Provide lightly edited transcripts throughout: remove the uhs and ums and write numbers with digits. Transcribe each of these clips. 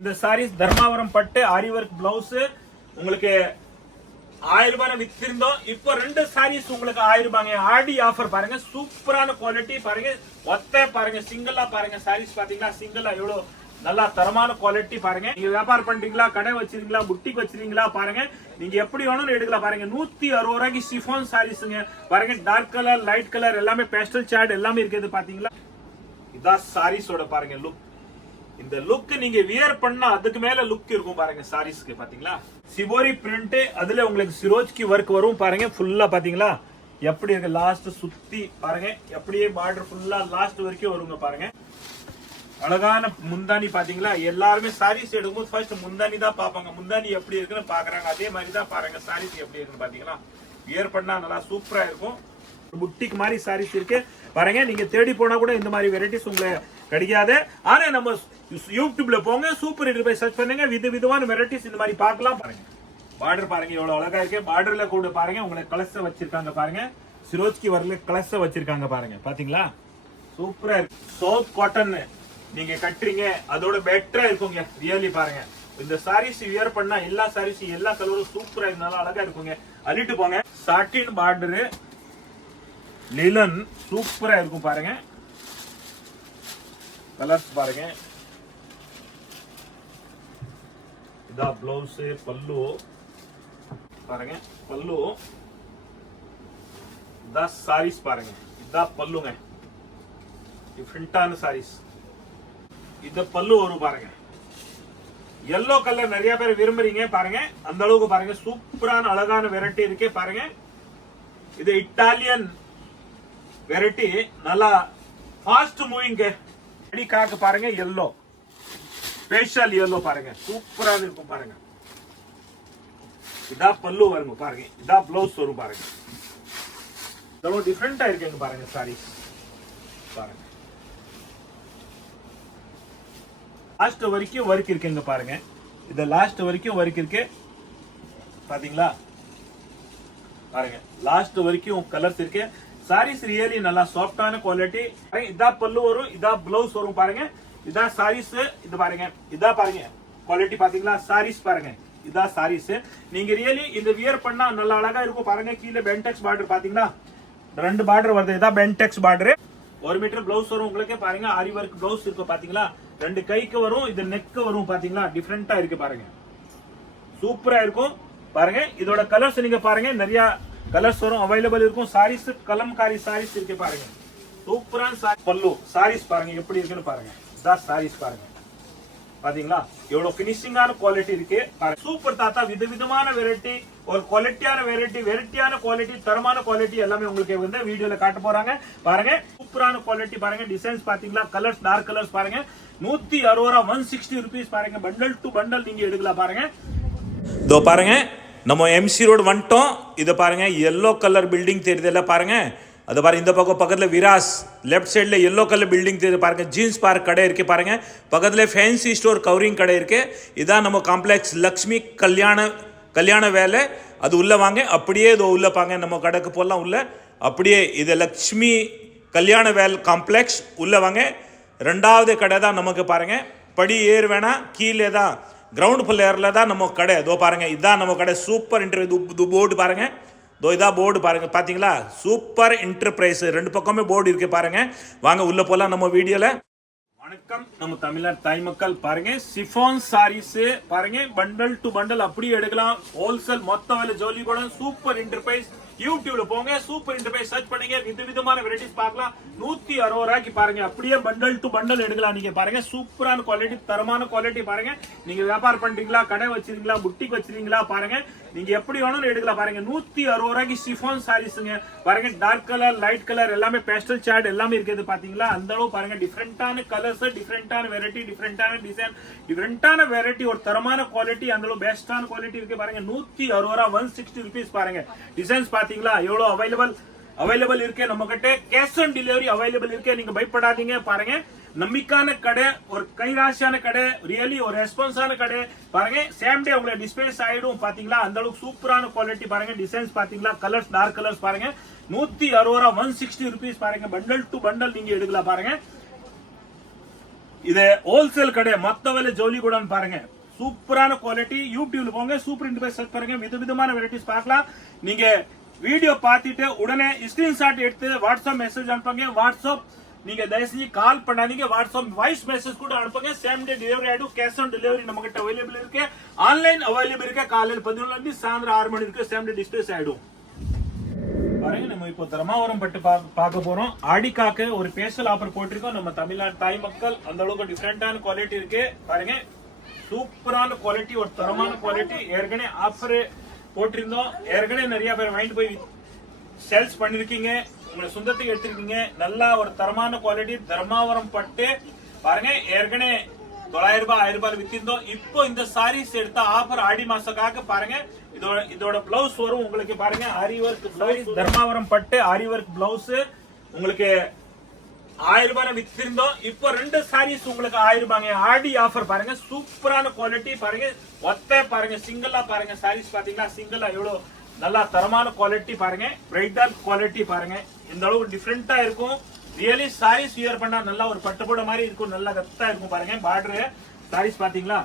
இந்த சாரீஸ் தர்மாவரம் பட்டு ஆரி work blouse உங்களுக்கு 1000 ரூபாய் வித்திருந்தோம். இப்போ 2 சாரீஸ் உங்களுக்கு 1000 ரூபாய் ஆடி ஆஃபர் பாருங்க. சூப்பரான குவாலிட்டி பாருங்க. ஒத்த பாருங்க, சிங்கிளா பாருங்க. சாரீஸ் பாத்தீங்களா சிங்கிளா எவ்வளவு நல்லா தரமான குவாலிட்டி பாருங்க. நீங்க வியாபாரம் பண்றீங்களா, கடை வச்சிருக்கீங்களா, புட்டிக் வச்சிருக்கீங்களா பாருங்க. நீங்க எப்படி வேணும்னு எடுக்கலாம் பாருங்க. 160 ரூபாய்க்கு சிஃபான் சாரீஸ்ங்க பாருங்க. டார்க் கலர், லைட் கலர் எல்லாமே பேஸ்டல் சார்ட் எல்லாமே இருக்குது பாத்தீங்களா. இதான் சாரீஸோட பாருங்க லுக். இந்த லுக் நீங்க வியர் பண்ணா அதுக்கு மேல லுக் இருக்கும் பாருங்க சாரீஸ்க்கு பாத்தீங்களா. சிபோரி பிரிண்ட், அதுல உங்களுக்கு சிரோஜ்கி ஒர்க் வரும் பாருங்க. ஃபுல்லா பாத்தீங்களா எப்படி இருக்கு, லாஸ்ட் சுத்தி பாருங்க. அப்படியே பார்டர் ஃபுல்லா லாஸ்ட் வரைக்கும் வருங்க பாருங்க. அழகான முந்தானி பாத்தீங்களா. எல்லாருமே சாரீஸ் எடுக்கும்போது ஃபர்ஸ்ட் முந்தானி தான் பாப்பாங்க. முந்தானி எப்படி இருக்குன்னு பாக்குறாங்க. அதே மாதிரி தான் பாருங்க சாரீஸ் எப்படி இருக்குன்னு பாத்தீங்களா. வியர் பண்ணா நல்லா சூப்பரா இருக்கும். புட்டிக் மாதிரி சாரீஸ் இருக்கு பாருங்க. நீங்க தேடி போனா கூட இந்த மாதிரி வெரைட்டிஸ் உங்களுக்கு கிடைக்காது. ஆனா நம்ம யூடியூப்ல போங்க, சூப்பர் இன்டர் போய் சர்ச் பண்ணுங்க, விதவிதமான வெரைட்டிஸ் இந்த மாதிரி பார்க்கலாம் பாருங்க. பார்டர் பாருங்க எவ்வளவு அழகா இருக்கு. பார்டர்ல கூட பாருங்க உங்களுக்கு கலர்ஸ் வச்சிருக்காங்க பாருங்க. சிரோஜ்கி வரல கலர்ஸ் வச்சிருக்காங்க பாருங்க. பாத்தீங்களா சூப்பரா இருக்கு. சாஃப்ட் காட்டன் நீங்க கட்டுறீங்க அதோட பெட்டரா இருக்குங்க. ரியலி பாருங்க. இந்த சாரீஸ் வியர் பண்ணா எல்லா சாரீஸ் எல்லா கலரும் சூப்பரா இருந்தாலும் அழகா இருக்குங்க. அள்ளிட்டு போங்க. சாட்டின் பார்டர் லிலன் சூப்பரா இருக்கும் பாருங்க. கலர்ஸ் பாருங்க. இதான் பிளவுஸ், பல்லு பாருங்க. பல்லு இதான் சாரீஸ் பாருங்க. இதான் பல்லுங்க. டிஃபரெண்டான சாரீஸ். இது பல்லு வரும் பாருங்க. எல்லோ கலர் நிறைய பேர் விரும்புறீங்க பாருங்க. அந்த அளவுக்கு பாருங்க சூப்பரான அழகான வெரைட்டி இருக்கு பாருங்க. இது இட்டாலியன் வெரைட்டி, நல்லா ஃபாஸ்ட் மூவிங் அடி காக்கு பாருங்க. எல்லோ ஸ்பெஷல் எல்லோ பாருங்க. சூப்பரா இருக்கும் பாருங்க. இதா பல்லு வருங்க பாருங்க. இதா பிளவுஸ் வரும் பாருங்க. இதெல்லாம் டிஃபரெண்டா இருக்குங்க பாருங்க சாரீஸ் பாருங்க. லாஸ்ட் வரைக்கும் ஒர்க் இருக்குங்க பாருங்க. இது லாஸ்ட் வரைக்கும் ஒர்க் இருக்கு பாத்தீங்களா. பாருங்க லாஸ்ட் வரைக்கும் கலர்ஸ் இருக்கு. சாரீஸ் ரியலி நல்லா சாஃப்டான குவாலிட்டி. இதா பல்லு வரும், இதா பிளவுஸ் வரும் பாருங்க. இதா சாரீஸ். இது பாருங்க. இதா பாருங்க குவாலிட்டி பாத்தீங்களா. சாரீஸ் பாருங்க. இதா சாரீஸ். நீங்க ரியலி இந்த வியர் பண்ணா நல்லா அழகா இருக்கும் பாருங்க. கீழே பென்டெக்ஸ் பார்டர் பாத்தீங்களா. 2 பார்டர் வருது. இதா பென்டெக்ஸ் பார்டர். 1 மீட்டர் பிளவுஸ் வரும் உங்களுக்கு பாருங்க. ஆரி ஒர்க் பிளவுஸ் இருக்கு பாத்தீங்களா. 2 கைக்கு வரும். இது நெக் வரும் பாத்தீங்களா. டிஃபரெண்டா இருக்கு பாருங்க. சூப்பரா இருக்கும் பாருங்க. இதோட கலர்ஸ் நீங்க பாருங்க. நிறைய கலர்ஸ் வரும், அவைலபிள் இருக்கும். சாரீஸ் கலம்காரி சாரீஸ் இருக்கு பாருங்க. சூப்பரான பல்லு. சாரீஸ் பாருங்க எப்படி இருக்குன்னு பாருங்க. இதான் சாரீஸ் பாருங்க. பாத்தீங்களா எவ்வளவு பினிஷிங்கான குவாலிட்டி இருக்கு பாருங்க. சூப்பர் தாத்தா விதவிதமான வெரைட்டி, ஒரு குவாலிட்டியான வெரைட்டியான குவாலிட்டி, தரமான குவாலிட்டி எல்லாமே உங்களுக்கு வந்து வீடியோல காட்ட போறாங்க பாருங்க. சூப்பரான குவாலிட்டி பாருங்க. டிசைன்ஸ் பாத்தீங்களா. கலர்ஸ் டார்க் கலர்ஸ் பாருங்க. 160 ரூபா 160 rupees பாருங்க. பண்டல் டு பண்டல் நீங்க எடுக்கலாம் பாருங்க. இதோ பாருங்க நம்ம எம்சி ரோடு வந்துட்டோம். இதை பாருங்க எல்லோ கலர் பில்டிங் தெரியுதுல்ல பாருங்க. அது பாருங்க. இந்த பக்கம் பக்கத்துல விராஸ் லெஃப்ட் சைட்ல எல்லோ கலர் பில்டிங் தெரியுது பாருங்க. ஜீன்ஸ் பார்க் கடை இருக்கு பாருங்க. பக்கத்துல ஃபேன்சி ஸ்டோர் கவரிங் கடை இருக்கு. இதான் நம்ம காம்ப்ளெக்ஸ் லக்ஷ்மி கல்யாண வேலை. அது உள்ள வாங்க. அப்படியே இது உள்ள பாங்க. நம்ம கடைக்கு போலாம் உள்ள. அப்படியே இது லக்ஷ்மி கல்யாண வேல் காம்ப்ளெக்ஸ் உள்ள வாங்க. 2வது கடை தான் நமக்கு பாருங்க. படி ஏறு வேணா, கீழே தான் கிரவுண்ட் ஃப்ளோர்ல தான் நம்ம கடை. இதோ பாருங்க. இதான் நம்ம கடை. சூப்பர் இன்டர்வியூ போர்டு பாருங்க. இதோ இதா போர்டு பாருங்க. பாத்தீங்களா சூப்பர் என்டர்பிரைஸ். 2 பக்கமே போர்டு இருக்கு பாருங்க. வாங்க உள்ள போலாம் நம்ம வீடியோல. வணக்கம் நம்ம தமிழர் தாய் மக்கள் பாருங்க. சிஃபான் சாரீஸ் பாருங்க. பண்டல் டு பண்டல் அப்படியே எடுக்கலாம். ஹோல்சேல் மொத்த விலை ஜோலி கூட. Super enterprise. யூடியூப்ல போங்க, சூப்பர் என்டர்பிரைஸ் சர்ச் பண்ணுங்க. விதவிதமான வெரைட்டிஸ் பார்க்கலாம். 160 ரூபாய்க்கு பாருங்க. அப்படியே பண்டல் டு பண்டல் எடுக்கலாம் நீங்க பாருங்க. சூப்பரான குவாலிட்டி, தரமான குவாலிட்டி பாருங்க. நீங்க வியாபாரம் பண்றீங்களா, கடை வச்சிருக்கீங்களா, புட்டிக் வச்சிருக்கீங்களா பாருங்க. நீங்க எப்படி வேணும்னு எடுக்கலாம் பாருங்க. 160 ரூபாய்க்கு சிஃபான் சாரீஸ்ங்க பாருங்க. டார்க் கலர், லைட் கலர் எல்லாமே பேஸ்டல் சார்ட் எல்லாமே இருக்குது பாத்தீங்களா. அந்த அளவு பாருங்க. டிஃபரெண்டான கலர்ஸ், டிஃபரெண்டான வெரைட்டி, டிஃபரெண்டான டிசைன், டிஃபரெண்டான வெரைட்டி, ஒரு தரமான குவாலிட்டி, அந்த அளவு பெஸ்டான குவாலிட்டி இருக்கு பாருங்க. 160 ரூபா 160 rupees பாருங்க. டிசைன்ஸ் பாத்தீங்களா எவ்வளவு அவைலபிள் இருக்கு நம்ம கிட்ட. கேஷ் ஆன் டெலிவரி அவைலபிள் இருக்கு. நீங்க பயப்படாதீங்க பாருங்க. நம்பிக்கையான கடை, ஒரு கைராசியான கடை, ரியலி ஒரு ரெஸ்பான்ஸான கடை பாருங்க. சேம் டே உங்களுக்கு டிஸ்பேஸ் ஆயிடும் பாத்தீங்களா. அந்த அளவுக்கு சூப்பரான குவாலிட்டி பாருங்க. டிசைன்ஸ் பாத்தீங்களா. கலர்ஸ் டார்க் கலர்ஸ் பாருங்க. 160 ரூபா 160 rupees பாருங்க. பண்டல் டு பண்டல் நீங்க எடுக்கலாம் பாருங்க. இது ஹோல்சேல் கடை மொத்த விலை ஜவுளி கூடன்னு பாருங்க. சூப்பரான குவாலிட்டி. யூடியூப்ல போங்க, சூப்பர் இன்ட் போய் சர்ச் பண்ணுங்க, விதவிதமான வெரைட்டிஸ் பார்க்கலாம். நீங்க வீடியோ பார்த்துட்டு உடனே ஸ்கிரீன்ஷாட் எடுத்து வாட்ஸ்அப் மெசேஜ் அனுப்புங்க. வாட்ஸ்அப் நீங்க தயவு செஞ்சு கால் பண்ணாதீங்க, வாட்ஸ்அப் வாய்ஸ் மெசேஜ் கூட அனுப்புங்க. சேம் டே டெலிவரி ஆயிடும். கேஷ் ஆன் டெலிவரி நம்ம கிட்ட அவைலபிள் இருக்கு. ஆன்லைன் அவைலபிள் இருக்கு. காலையில 11 மணி சாயந்தரம் 6 மணி இருக்கு. சேம் டே டிஸ்பேஸ் ஆயிடும். பாருங்க, நம்ம இப்போ தர்மாவரம் பட்டு பார்க்க போறோம். ஆடிக்காக்கு ஒரு ஸ்பெஷல் ஆஃபர் போட்டிருக்கோம். நம்ம தமிழ்நாடு தாய் மக்கள் அந்த அளவுக்கு டிஃபரெண்டான குவாலிட்டி இருக்கு. பாருங்க, சூப்பரான குவாலிட்டி, ஒரு தரமான குவாலிட்டி. ஏற்கனவே ஆஃபர் போட்டிருந்தோம். ஏற்கனவே நிறைய பேர் வாங்கிட்டு போய் சேல்ஸ் பண்ணிருக்கீங்க, உங்களை சொந்தத்துக்கு எடுத்திருக்கீங்க. நல்லா ஒரு தரமான குவாலிட்டி தர்மாவரம் பட்டு. பாருங்க, ஏற்கனவே 900 ரூபாய் 1000 ரூபாய் வித்திருந்தோம். இப்போ இந்த சாரீஸ் எடுத்த ஆஃபர் ஆடி மாசக்காக பாருங்க. இதோட பிளவுஸ் வரும் உங்களுக்கு. பாருங்க, ஆரி ஒர்க் பிளவுஸ், தர்மாவரம் பட்டு ஆரி ஒர்க் பிளவுஸ் உங்களுக்கு 1000 ரூபாய் வித்திருந்தோம். இப்போ 2 சாரீஸ் உங்களுக்கு 1000 ரூபாய் ஆடி ஆஃபர். பாருங்க, சூப்பரான குவாலிட்டி. பாருங்க, ஒத்த பாருங்க, சிங்கிளா பாருங்க. சாரீஸ் பாத்தீங்களா, சிங்கிளா எவ்வளவு நல்லா தரமான குவாலிட்டி. பாருங்க, பிரைட்டல் குவாலிட்டி. பாருங்க, இந்த அளவுக்கு டிஃபரெண்டா இருக்கும். ரியலி சாரீஸ் வியர் பண்ணா நல்லா ஒரு பட்டுப்பட மாதிரி இருக்கும், நல்லா கத்தா இருக்கும். பாருங்க, பார்டர் சாரீஸ் பாத்தீங்களா,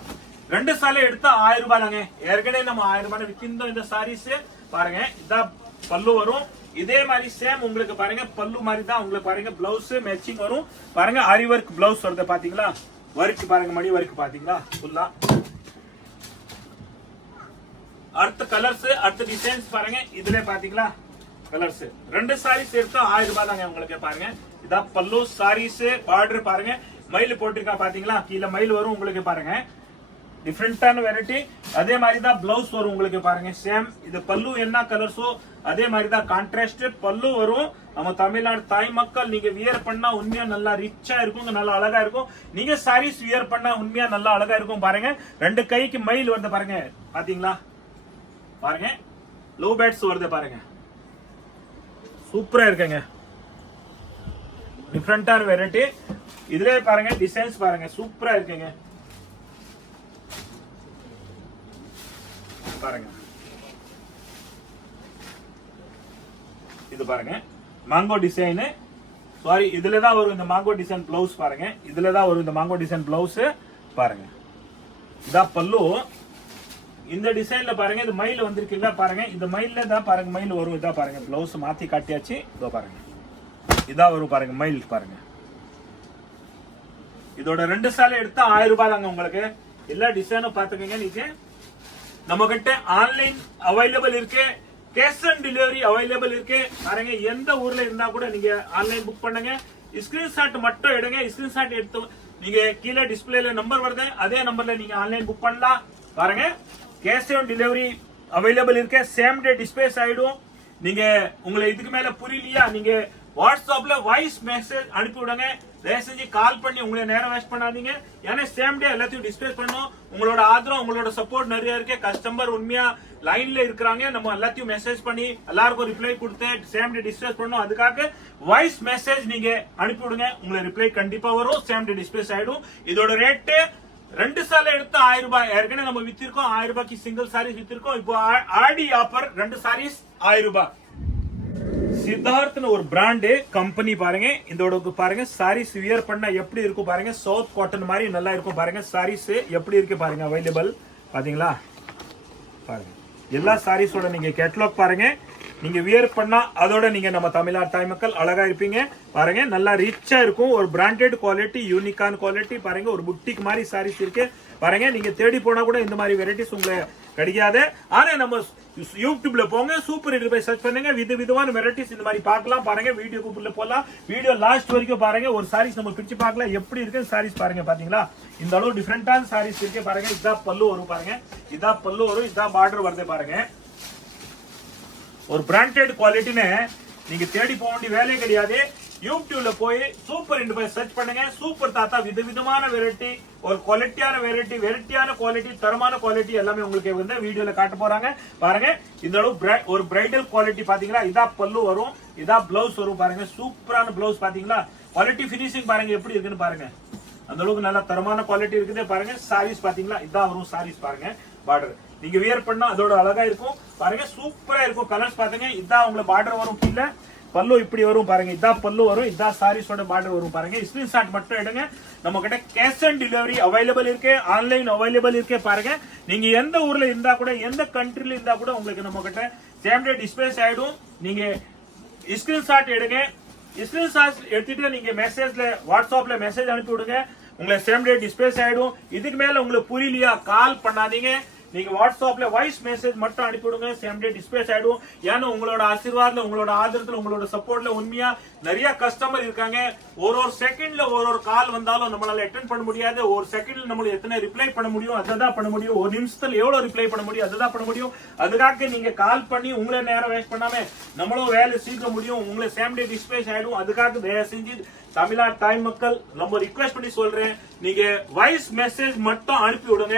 2 சாலை எடுத்தா 1000 ரூபாய் தாங்க. ஏற்கனவே நம்ம 1000 ரூபாய் வித்திருந்தோம் இந்த சாரீஸ். பாருங்க, இதான் பல்லு வரும். இதே மாதிரி சேம் உங்களுக்கு பாருங்க பல்லு மாதிரி தான் உங்களுக்கு. பாருங்க, பிளவுஸ் மேட்சிங் வரும். பாருங்க, ஆரி ஒர்க் பிளவுஸ் வருது பாத்தீங்களா, ஒர்க் பாருங்க, மணி ஒர்க் பாத்தீங்களா ஃபுல்லா. அடுத்த கலர்ஸ், அடுத்த டிசைன்ஸ் பாருங்க. இதுல பாத்தீங்களா கலர்ஸ். 2 சாரீஸ் எடுத்தா 1000 ரூபாய் தாங்க உங்களுக்கு. பாருங்க, இதான் பல்லு சாரீஸ். பார்டர் பாருங்க, மயில் போட்டிருக்கா பாத்தீங்களா, கீழே மயில் வரும் உங்களுக்கு. பாருங்க, டிஃபரெண்டான வெரைட்டி. அதே மாதிரி தான் பிளவுஸ் வரும் உங்களுக்கு. பாருங்க, சேம் இது பல்லு என்ன கலர்ஸோ அதே மாதிரி தான் கான்ட்ராஸ்ட் பல்லு வரும். நம்ம தமிழ்நாடு தாய் மக்கள் நீங்க வியர் பண்ணா உண்மையா நல்லா ரிச்சா இருக்கும், நல்லா அழகா இருக்கும். நீங்க சாரீஸ் வியர் பண்ணா உண்மையா நல்லா அழகா இருக்கும். பாருங்க, 2 கைக்கு மயில் வருது பாருங்க, பாத்தீங்களா. பாருங்க, லோ பேட்ஸ் வருது பாருங்க, சூப்பரா இருக்குங்க. டிஃபரெண்டான வெரைட்டி. இதுல பாருங்க டிசைன்ஸ் பாருங்க, சூப்பரா இருக்குங்க. பாருங்க, இது பாருங்க மாங்கோ டிசைன். சாரி, இதுலதான் வரும் இந்த மாங்கோ டிசைன் பிளவுஸ். பாருங்க, இதுலதான் வரும் இந்த மாங்கோ டிசைன் பிளவுஸ். பாருங்க, இதான் பல்லு. இந்த டிசைன்ல பாருங்க, இது மயில் வந்திருக்குல்ல. பாருங்க, இந்த மயில்ல தான் பாருங்க மயில் வரும். இதா பாருங்க, பிளவுஸ் மாத்தி காட்டியாச்சு. இதோ பாருங்க, இதா வரும் பாருங்க மயில். பாருங்க, இதோட 2 சாலை எடுத்தா 1000 ரூபாய் தாங்க உங்களுக்கு. எல்லா டிசைனும் பாத்துக்கங்க. நீங்க நம்ம கிட்ட ஆன்லைன் அவைலபிள் இருக்கு, கேஷ் ஆன் டெலிவரி அவைலபிள் இருக்கு. பாருங்க, எந்த ஊர்ல இருந்தா கூட நீங்க ஆன்லைன் புக் பண்ணுங்க. ஸ்கிரீன்ஷாட் மட்டும் எடுங்க. ஸ்கிரீன்ஷாட் எடுத்து நீங்க கீழே டிஸ்பிளேல நம்பர் வருது, அதே நம்பர்ல நீங்க ஆன்லைன் புக் பண்ணலாம். பாருங்க, கேஷ் ஆன் டெலிவரி அவைலபிள் இருக்கு. சேம் டே டிஸ்பேஸ் ஆயிடும். நீங்க உங்களை இதுக்கு மேல புரியலையா, நீங்க வாட்ஸ்அப்ல வாய்ஸ் மெசேஜ் அனுப்பி விடுங்க. தயவு செஞ்சு கால் பண்ணி உங்களை நேரம் வேஸ்ட் பண்ணாதீங்க. ஏன்னா சேம் டே எல்லாத்தையும் டிஸ்பேஸ் பண்ணும். உங்களோட ஆதரவு, உங்களோட சப்போர்ட் நிறைய இருக்கு. கஸ்டமர் உண்மையா லைன்ல இருக்கிறாங்க. நம்ம எல்லாத்தையும் மெசேஜ் பண்ணி எல்லாருக்கும் ரிப்ளை கொடுத்து சேம் டே டிஸ்பேஸ் பண்ணும். அதுக்காக வாய்ஸ் மெசேஜ் நீங்க அனுப்பி விடுங்க, உங்களை ரிப்ளை கண்டிப்பா வரும். சேம் டே டிஸ்பேஸ் ஆயிடும். இதோட ரேட்டு 2 சாலை எடுத்து 1000 ரூபாய். ஏற்கனவே நம்ம வித்திருக்கோம் 1000 ரூபாய்க்கு சிங்கிள் சாரீஸ் வித்திருக்கோம். இப்போ ஆடி ஆஃபர் 2 சாரீஸ் 1000 ரூபாய். சித்தார்த்னு ஒரு பிராண்ட் கம்பெனி. பாருங்க, இதோட பாருங்க சாரீஸ் வியர் பண்ணா எப்படி இருக்கும் பாருங்க. சவுத் காட்டன் மாதிரி நல்லா இருக்கும். பாருங்க, சாரீஸ் எப்படி இருக்கு பாருங்க, அவைலபிள் பாத்தீங்களா. பாருங்க, எல்லா சாரீஸோட நீங்க கேட்டலாக் பாருங்க. நீங்க வியர் பண்ணா அதோட நீங்க நம்ம தமிழ்நாடு தாய் மக்கள் அழகா இருப்பீங்க. பாருங்க, நல்லா ரிச்சா இருக்கும். ஒரு பிராண்டட் குவாலிட்டி, யூனிக்கான குவாலிட்டி. பாருங்க, ஒரு புட்டிக் மாதிரி சாரீஸ் இருக்கு. பாருங்க, நீங்க தேடி போனா கூட இந்த மாதிரி வெரைட்டிஸ் உங்களுக்கு கிடைக்காது. ஆனா நம்ம யூடியூப்ல போங்க, சூப்பர் இன்ட் போய் சர்ச் பண்ணுங்க, விதவிதமான வெரைட்டிஸ் இந்த மாதிரி பார்க்கலாம். பாருங்க, வீடியோக்குள்ள போலாம். வீடியோ லாஸ்ட் வரைக்கும் பாருங்க. ஒரு சாரீஸ் நம்ம பிரிச்சு பார்க்கலாம் எப்படி இருக்கு சாரீஸ். பாருங்க, பாத்தீங்களா இந்த அளவு டிஃபரெண்டான சாரீஸ் இருக்கு. பாருங்க, இதான் பல்லு வரும். பாருங்க, இதான் பல்லு வரும். இதான் பார்டர் வருது. பாருங்க, ஒரு பிராண்டட் குவாலிட்டின்னு நீங்க தேடி போக வேண்டிய வேலையே கிடையாது. யூடியூப்ல போய் சூப்பர் இன்ட் போய் சர்ச் பண்ணுங்க. சூப்பர் தாத்தா விதவிதமான வெரைட்டி, ஒரு குவாலிட்டியான வெரைட்டியான குவாலிட்டி, தரமான குவாலிட்டி எல்லாமே உங்களுக்கு வந்து வீடியோல காட்ட போறாங்க. பாருங்க, இந்த அளவு ஒரு பிரைடல் குவாலிட்டி பாத்தீங்களா. இதா பல்லு வரும், இதா பிளவுஸ் வரும். பாருங்க, சூப்பரான பிளவுஸ் பாத்தீங்களா. குவாலிட்டி பினிஷிங் பாருங்க எப்படி இருக்குன்னு பாருங்க. அந்த அளவுக்கு நல்ல தரமான குவாலிட்டி இருக்குது. பாருங்க, சாரீஸ் பாத்தீங்களா, இதான் வரும் சாரீஸ். பாருங்க, பார்டர் நீங்க வியர் பண்ணா அதோட அழகா இருக்கும். பாருங்க, சூப்பரா இருக்கும். கலர்ஸ் பாருங்க, இதான் உங்களுக்கு பார்டர் வரும் கீழே. பல்லு இப்படி வரும் பாருங்க, இதான் பல்லு வரும், இதான் சாரீஸோட பார்டர் வரும் பாருங்க. ஸ்கிரீன்ஷாட் மட்டும் எடுங்க. நம்ம கிட்ட கேஷ் ஆன் டெலிவரி அவைலபிள் இருக்கு, ஆன்லைன் அவைலபிள் இருக்கு பாருங்க. நீங்க எந்த ஊர்ல இருந்தா கூட, எந்த கண்ட்ரில இருந்தா கூட உங்களுக்கு நம்ம கிட்ட சேம் டே டிஸ்பேச் ஆயிடும். நீங்க ஸ்கிரீன்ஷாட் எடுங்க. ஸ்கிரீன்ஷாட் எடுத்துட்டு நீங்க மெசேஜ்ல வாட்ஸ்அப்ல மெசேஜ் அனுப்பி விடுங்க. உங்களுக்கு சேம் டே டிஸ்பேச் ஆயிடும். இதுக்கு மேல உங்களுக்கு புரியலையா கால் பண்ணாதீங்க, நீங்க வாட்ஸ்அப்ல வாய்ஸ் மெசேஜ் மட்டும் அனுப்பிவிடுங்க. சேம் டே டிஸ்பேச் ஆயிடும். ஏன்னா உங்களோட ஆசீர்வாதத்துல, உங்களோட ஆதரத்துல, உங்களோட சப்போர்ட்ல உண்மையா நிறைய கஸ்டமர் இருக்காங்க. ஒரு செகண்ட்ல ஒரு கால் வந்தாலும் நம்மளால அட்டென்ட் பண்ண முடியாது. ஒரு செகண்ட்ல நம்மளுக்கு எத்தனை ரிப்ளை பண்ண முடியும் அதுதான் பண்ண முடியும். ஒரு நிமிஷத்துல எவ்வளவு ரிப்ளை பண்ண முடியும் அதுதான் பண்ண முடியும். அதுக்காக நீங்க கால் பண்ணி உங்களை நேரம் வேஸ்ட் பண்ணாம நம்மளும் வேலை சீக்கிரம் முடியும். உங்களுக்கு சேம் டே டிஸ்பேச் ஆயிடும். அதுக்காக தயவு செஞ்சு தமிழ்நாடு தாய் மக்கள் நம்ம ரிக்வெஸ்ட் பண்ணி சொல்றேன், நீங்க வாய்ஸ் மெசேஜ் மட்டும் அனுப்பி விடுங்க.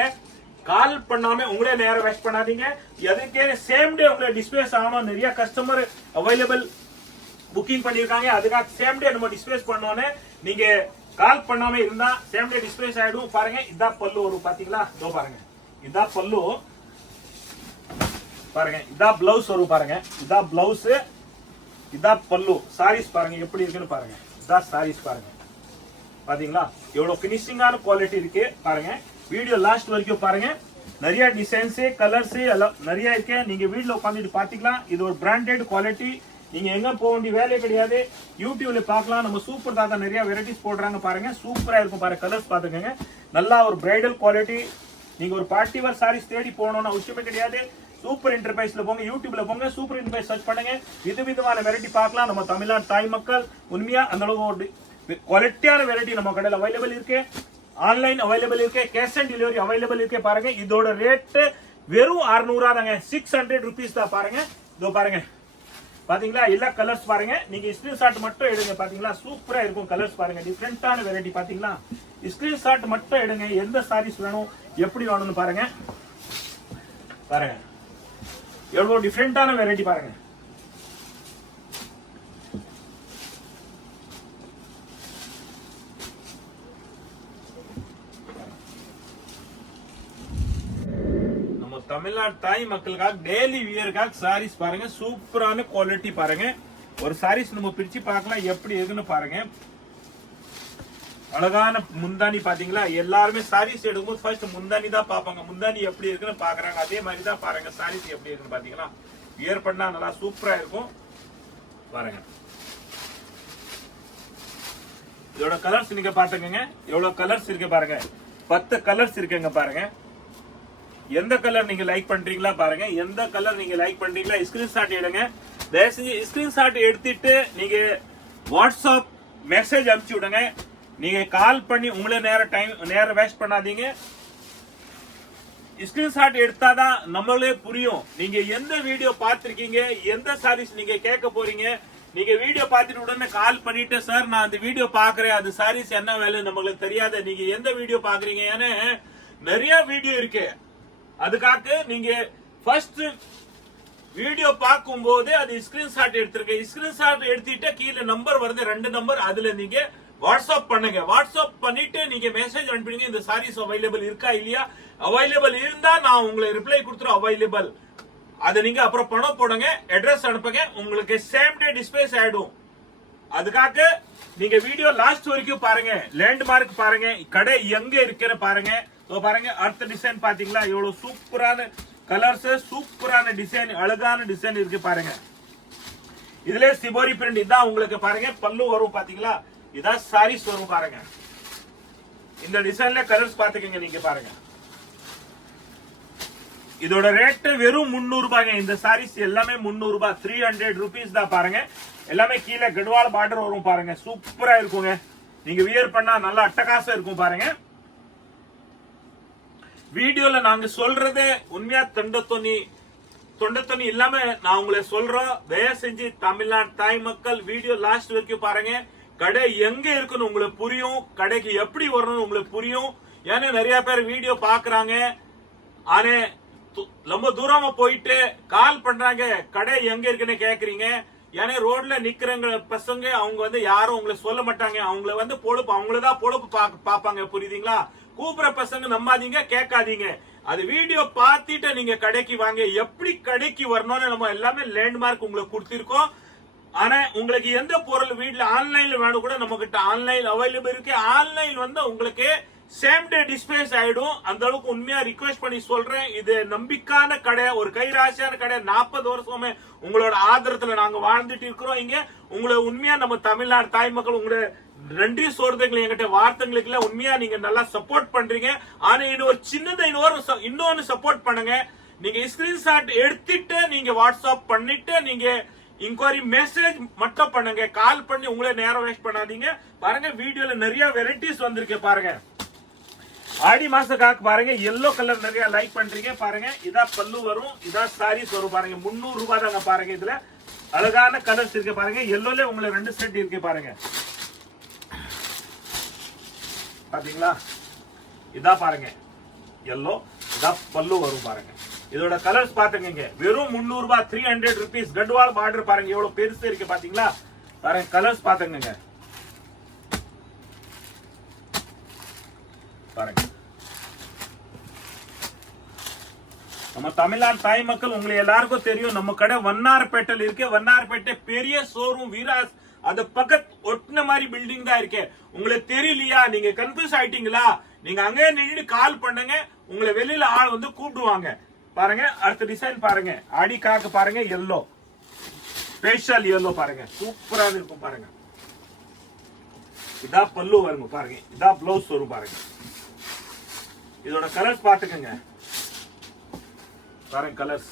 கால் பண்ணாம உங்களே நேரம் வேஸ்ட் பண்ணாதீங்க. எதுக்கே சேம் டே உங்களை டிஸ்பேஸ் ஆகணும். நிறைய கஸ்டமர் அவைலபிள் புக்கிங் பண்ணிருக்காங்க. அதுக்காக சேம் டே நம்ம டிஸ்பேஸ் பண்ணோன்னு நீங்க கால் பண்ணாம இருந்தா சேம் டே டிஸ்பேஸ் ஆயிடும். பாருங்க, இதான் பல்லு வரும் பாத்தீங்களா, இதோ பாருங்க, இதான் பல்லு பாருங்க, இதான் பிளவுஸ் வரும் பாருங்க, இதான் பிளவுஸ், இதான் பல்லு. சாரீஸ் பாருங்க எப்படி இருக்குன்னு பாருங்க, இதான் சாரீஸ் பாருங்க. பாத்தீங்களா எவ்வளவு பினிஷிங்கான குவாலிட்டி இருக்கு பாருங்க. வீடியோ லாஸ்ட் வரைக்கும் பாருங்க. நிறைய டிசைன்ஸ் கலர்ஸ் நிறைய இருக்கு. நீங்க வீட்ல உட்காந்துட்டு பாத்தீங்களா. இது ஒரு பிராண்டட் குவாலிட்டி. நீங்க எங்க போக வேண்டிய வேலையே கிடையாது. யூடியூப்ல பார்க்கலாம். நம்ம சூப்பர் தாத்தா நிறைய வெரைட்டிஸ் போடுறாங்க பாருங்க. சூப்பரா இருக்கும் பாருங்க. கலர்ஸ் பாத்துக்கோங்க. நல்லா ஒரு பிரைடல் குவாலிட்டி. நீங்க ஒரு பார்ட்டி வேர் சாரீஸ் தேடி போகணும்னு அவசியமே கிடையாது. சூப்பர் என்டர்பிரைஸ்ல போங்க, யூடியூப்ல போங்க, சூப்பர் என்டர்பிரைஸ் சர்ச் பண்ணுங்க. விதவிதமான வெரைட்டி பார்க்கலாம். நம்ம தமிழ்நாடு தாய் மக்கள் உண்மையா அந்த அளவுக்கு குவாலிட்டியான வெரைட்டி நம்ம கடையில் அவைலபிள் இருக்கு. ஆன்லைன் அவைலபிள் இருக்கு, கேஷ் ஆன் டெலிவரி அவைலபிள் இருக்கு பாருங்க. இதோட ரேட் வெறும் 600 தாங்க, 600 rupees தான் பாருங்க. இதோ பாருங்க பாத்தீங்களா, எல்லா கலர்ஸ் பாருங்க. நீங்க ஸ்கிரீன்ஷாட் மட்டும் எடுங்க. பாத்தீங்களா சூப்பரா இருக்கும் கலர்ஸ் பாருங்க. டிஃபரெண்டான வெரைட்டி பாத்தீங்களா. ஸ்கிரீன்ஷாட் மட்டும் எடுங்க. எந்த சாரீஸ் வேணும், எப்படி வேணும்னு பாருங்க. பாருங்க எவ்வளவு டிஃபரெண்டான வெரைட்டி பாருங்க. தமிழ்நாடு தாய் மக்களுக்காக டெய்லி வியருக்காக சாரீஸ் பாருங்க. சூப்பரான குவாலிட்டி பாருங்க. ஒரு சாரீஸ் நம்ம பிரிச்சு பார்க்கலாம் எப்படி இருக்குன்னு பாருங்க. அழகான முந்தானி பாத்தீங்களா. எல்லாருமே சாரீஸ் எடுக்கும்போது ஃபர்ஸ்ட் முந்தானி தான் பாப்பாங்க. முந்தானி எப்படி இருக்குன்னு பாக்குறாங்க. அதே மாதிரி தான் பாருங்க சாரீஸ் எப்படி இருக்குன்னு பாத்தீங்களா. வியர் பண்ணா நல்லா சூப்பரா இருக்கும் பாருங்க. இதோட கலர்ஸ் நீங்க பாத்துக்கங்க. எவ்வளவு கலர்ஸ் இருக்கு பாருங்க. 10 கலர்ஸ் இருக்குங்க பாருங்க. எந்த கலர் நீங்க லைக் பண்றீங்களா பாருங்க. எந்த கலர் நீங்க லைக் பண்றீங்களா ஸ்கிரீன்ஷாட் எடுங்க. தயவு செஞ்சு ஸ்கிரீன்ஷாட் எடுத்துட்டு நீங்க வாட்ஸ்அப் மெசேஜ் அனுப்பிச்சு விடுங்க. நீங்க கால் பண்ணி உங்களே நேரம் வேஸ்ட் பண்ணாதீங்க. ஸ்கிரீன்ஷாட் எடுத்தாதான் நம்மளே புரியும் நீங்க எந்த வீடியோ பார்த்திருக்கீங்க, எந்த சாரீஸ் நீங்க கேட்க போறீங்க. நீங்க வீடியோ பார்த்துட்டு உடனே கால் பண்ணிட்டு சார் நான் அந்த வீடியோ பாக்குறேன், அது சாரீஸ் என்ன வேலை நம்மளுக்கு தெரியாது. நீங்க எந்த வீடியோ பாக்குறீங்க, ஏன்னா நிறைய வீடியோ இருக்கு. அதுக்காக நீங்க ஃபர்ஸ்ட் வீடியோ பார்க்கும் போது அது ஸ்கிரீன்ஷாட் எடுத்துருங்க. ஸ்கிரீன்ஷாட் எடுத்துட்டு கீழே நம்பர் வருது 2 நம்பர், அதுல நீங்க வாட்ஸ்அப் பண்ணுங்க. வாட்ஸ்அப் பண்ணிட்டு நீங்க மெசேஜ் அனுப்பிடுங்க. இந்த சாரீஸ் அவைலபிள் இருக்கா இல்லையா. அவைலபிள் இருந்தா நான் உங்களை ரிப்ளை கொடுத்துரும் அவைலபிள். அதை நீங்க அப்புறம் பணம் போடுங்க, அட்ரஸ் அனுப்புங்க, உங்களுக்கு சேம் டே டிஸ்பேச் ஆயிடும். அதுக்காக நீங்க வீடியோ லாஸ்ட் வரைக்கும் பாருங்க. லேண்ட்மார்க் பாருங்க, கடை எங்க இருக்கிற பாருங்க. பாருங்க அடுத்த டிசைன் பாத்தீங்களா. எவ்வளவு சூப்பரான கலர்ஸ், சூப்பரான டிசைன், அழகான டிசைன் இருக்கு பாருங்க. இதுல சிபோரி பிரிண்ட் இதான் உங்களுக்கு பாருங்க. பல்லு வரும் பாத்தீங்களா. இதான் சாரீஸ் வரும் பாருங்க. இந்த டிசைன்ல கலர்ஸ் பாத்துக்கங்க நீங்க பாருங்க. இதோட ரேட் வெறும் 300 ரூபாய்ங்க. இந்த சாரீஸ் எல்லாமே 300 ரூபாய், 300 rupees தான் பாருங்க. எல்லாமே கீழே கடுவால் பார்டர் வரும் பாருங்க. சூப்பரா இருக்குங்க. நீங்க வியர் பண்ணா நல்லா அட்டகாசம் இருக்கும் பாருங்க. வீடியோல நாங்க சொல்றது உண்மையா தொண்டத்தொனி இல்லாம நான் உங்களை சொல்றோம். தயவு செஞ்சு தமிழ்நாடு தாய் மக்கள் வீடியோ லாஸ்ட் வரைக்கும் பாருங்க. கடை எங்க இருக்குன்னு உங்களுக்கு புரியும், கடைக்கு எப்படி வரணும்னு உங்களுக்கு புரியும். ஏன்னா நிறைய பேர் வீடியோ பாக்குறாங்க, ஆனா ரொம்ப தூரமா போயிட்டு கால் பண்றாங்க, கடை எங்க இருக்குன்னு கேக்குறீங்க. ஏன்னா ரோட்ல நிக்கிறவங்க பசங்க அவங்க யாரும் உங்களை சொல்ல மாட்டாங்க. அவங்கள பொழுப்பு அவங்களதான் பொழுப்பு பாப்பாங்க. புரியுதுங்களா. கூப்பிடுற பசங்க நம்பாதீங்க, கேட்காதீங்க. அது வீடியோ பார்த்துட்டு நீங்க கடைக்கு வாங்க. எப்படி கடைக்கு வரணும்னு நம்ம எல்லாமே லேண்ட்மார்க் உங்களுக்கு கொடுத்திருக்கோம். ஆனா உங்களுக்கு எந்த பொருள் வீட்டுல ஆன்லைன்ல வேணும் கூட நம்ம கிட்ட ஆன்லைன் அவைலபிள் இருக்கு. ஆன்லைன் வந்து உங்களுக்கு சேம் டே டிஸ்பேஸ் ஆயிடும். அந்த அளவுக்கு உண்மையா ரிக்வெஸ்ட் பண்ணி சொல்றேன். இது நம்பிக்கையான கடை, ஒரு கைராசியான கடை. 40 வருஷமே உங்களோட ஆதரத்துல நாங்க வாழ்ந்துட்டு இருக்கிறோம். இங்க உங்களை உண்மையா நம்ம தமிழ்நாடு தாய் மக்கள் உங்களை நன்றி சொல்றதுக்கு என்கிட்ட வார்த்தைங்களுக்கு இல்ல. உண்மையா நீங்க நல்லா சப்போர்ட் பண்றீங்க. ஆனா இது ஒரு சின்னதை இன்னொன்னு சப்போர்ட் பண்ணுங்க. நீங்க ஸ்கிரீன்ஷாட் எடுத்துட்டு நீங்க வாட்ஸ்அப் பண்ணிட்டு நீங்க இன்கொயரி மெசேஜ் மட்டும் பண்ணுங்க. கால் பண்ணி உங்களே நேரம் வேஸ்ட் பண்ணாதீங்க. பாருங்க வீடியோல நிறைய வெரைட்டிஸ் வந்திருக்கு. பாருங்க ஆடி மாசக்காக பாருங்க எல்லோ கலர் நிறைய லைக் பண்றீங்க. பாருங்க இதா பல்லு வரும், இதா சாரீஸ் வரும். பாருங்க 300 ரூபாய் தாங்க. பாருங்க இதுல அழகான கலர்ஸ் இருக்கு. பாருங்க எல்லோல உங்களுக்கு 2 செட் இருக்கு. பாருங்க பாத்தீங்களா, இதா பாருங்க எல்லோ, இதா பல்லு வரும். பாருங்க இதோட கலர்ஸ் பாத்துங்க. வெறும் 300 ரூபாய், 300 rupees. கட்வால் பார்டர் பாருங்க எவ்வளவு பெருசு இருக்கு பாத்தீங்களா. பாருங்க கலர்ஸ் பாத்துங்க. பாருங்க நம்ம தமிழ்நாடு தாய் மக்கள் உங்களுக்கு எல்லாருக்கும் தெரியும். நம்ம கடை வண்ணாரப்பேட்டையில் இருக்கு. வண்ணாரப்பேட்டை பெரிய ஷோரூம் வீராஸ் அது பக்கத்து ஒட்டின மாதிரி பில்டிங் தான் இருக்கு. உங்களுக்கு தெரியலையா, நீங்க கன்ஃபியூஸ் ஆயிட்டீங்களா, நீங்க அங்கே நின்று கால் பண்ணுங்க. உங்களை வெளியில ஆள் வந்து கூப்பிடுவாங்க. பாருங்க அடுத்த டிசைன் பாருங்க. அடிக்காக்கு பாருங்க எல்லோ, ஸ்பெஷல் எல்லோ பாருங்க சூப்பரா இருக்கும். பாருங்க இதா பல்லு வருங்க. பாருங்க இதா பிளவுஸ் வரும். பாருங்க இதோட கலர்ஸ் பாத்துக்கங்க. பாருங்க கலர்ஸ்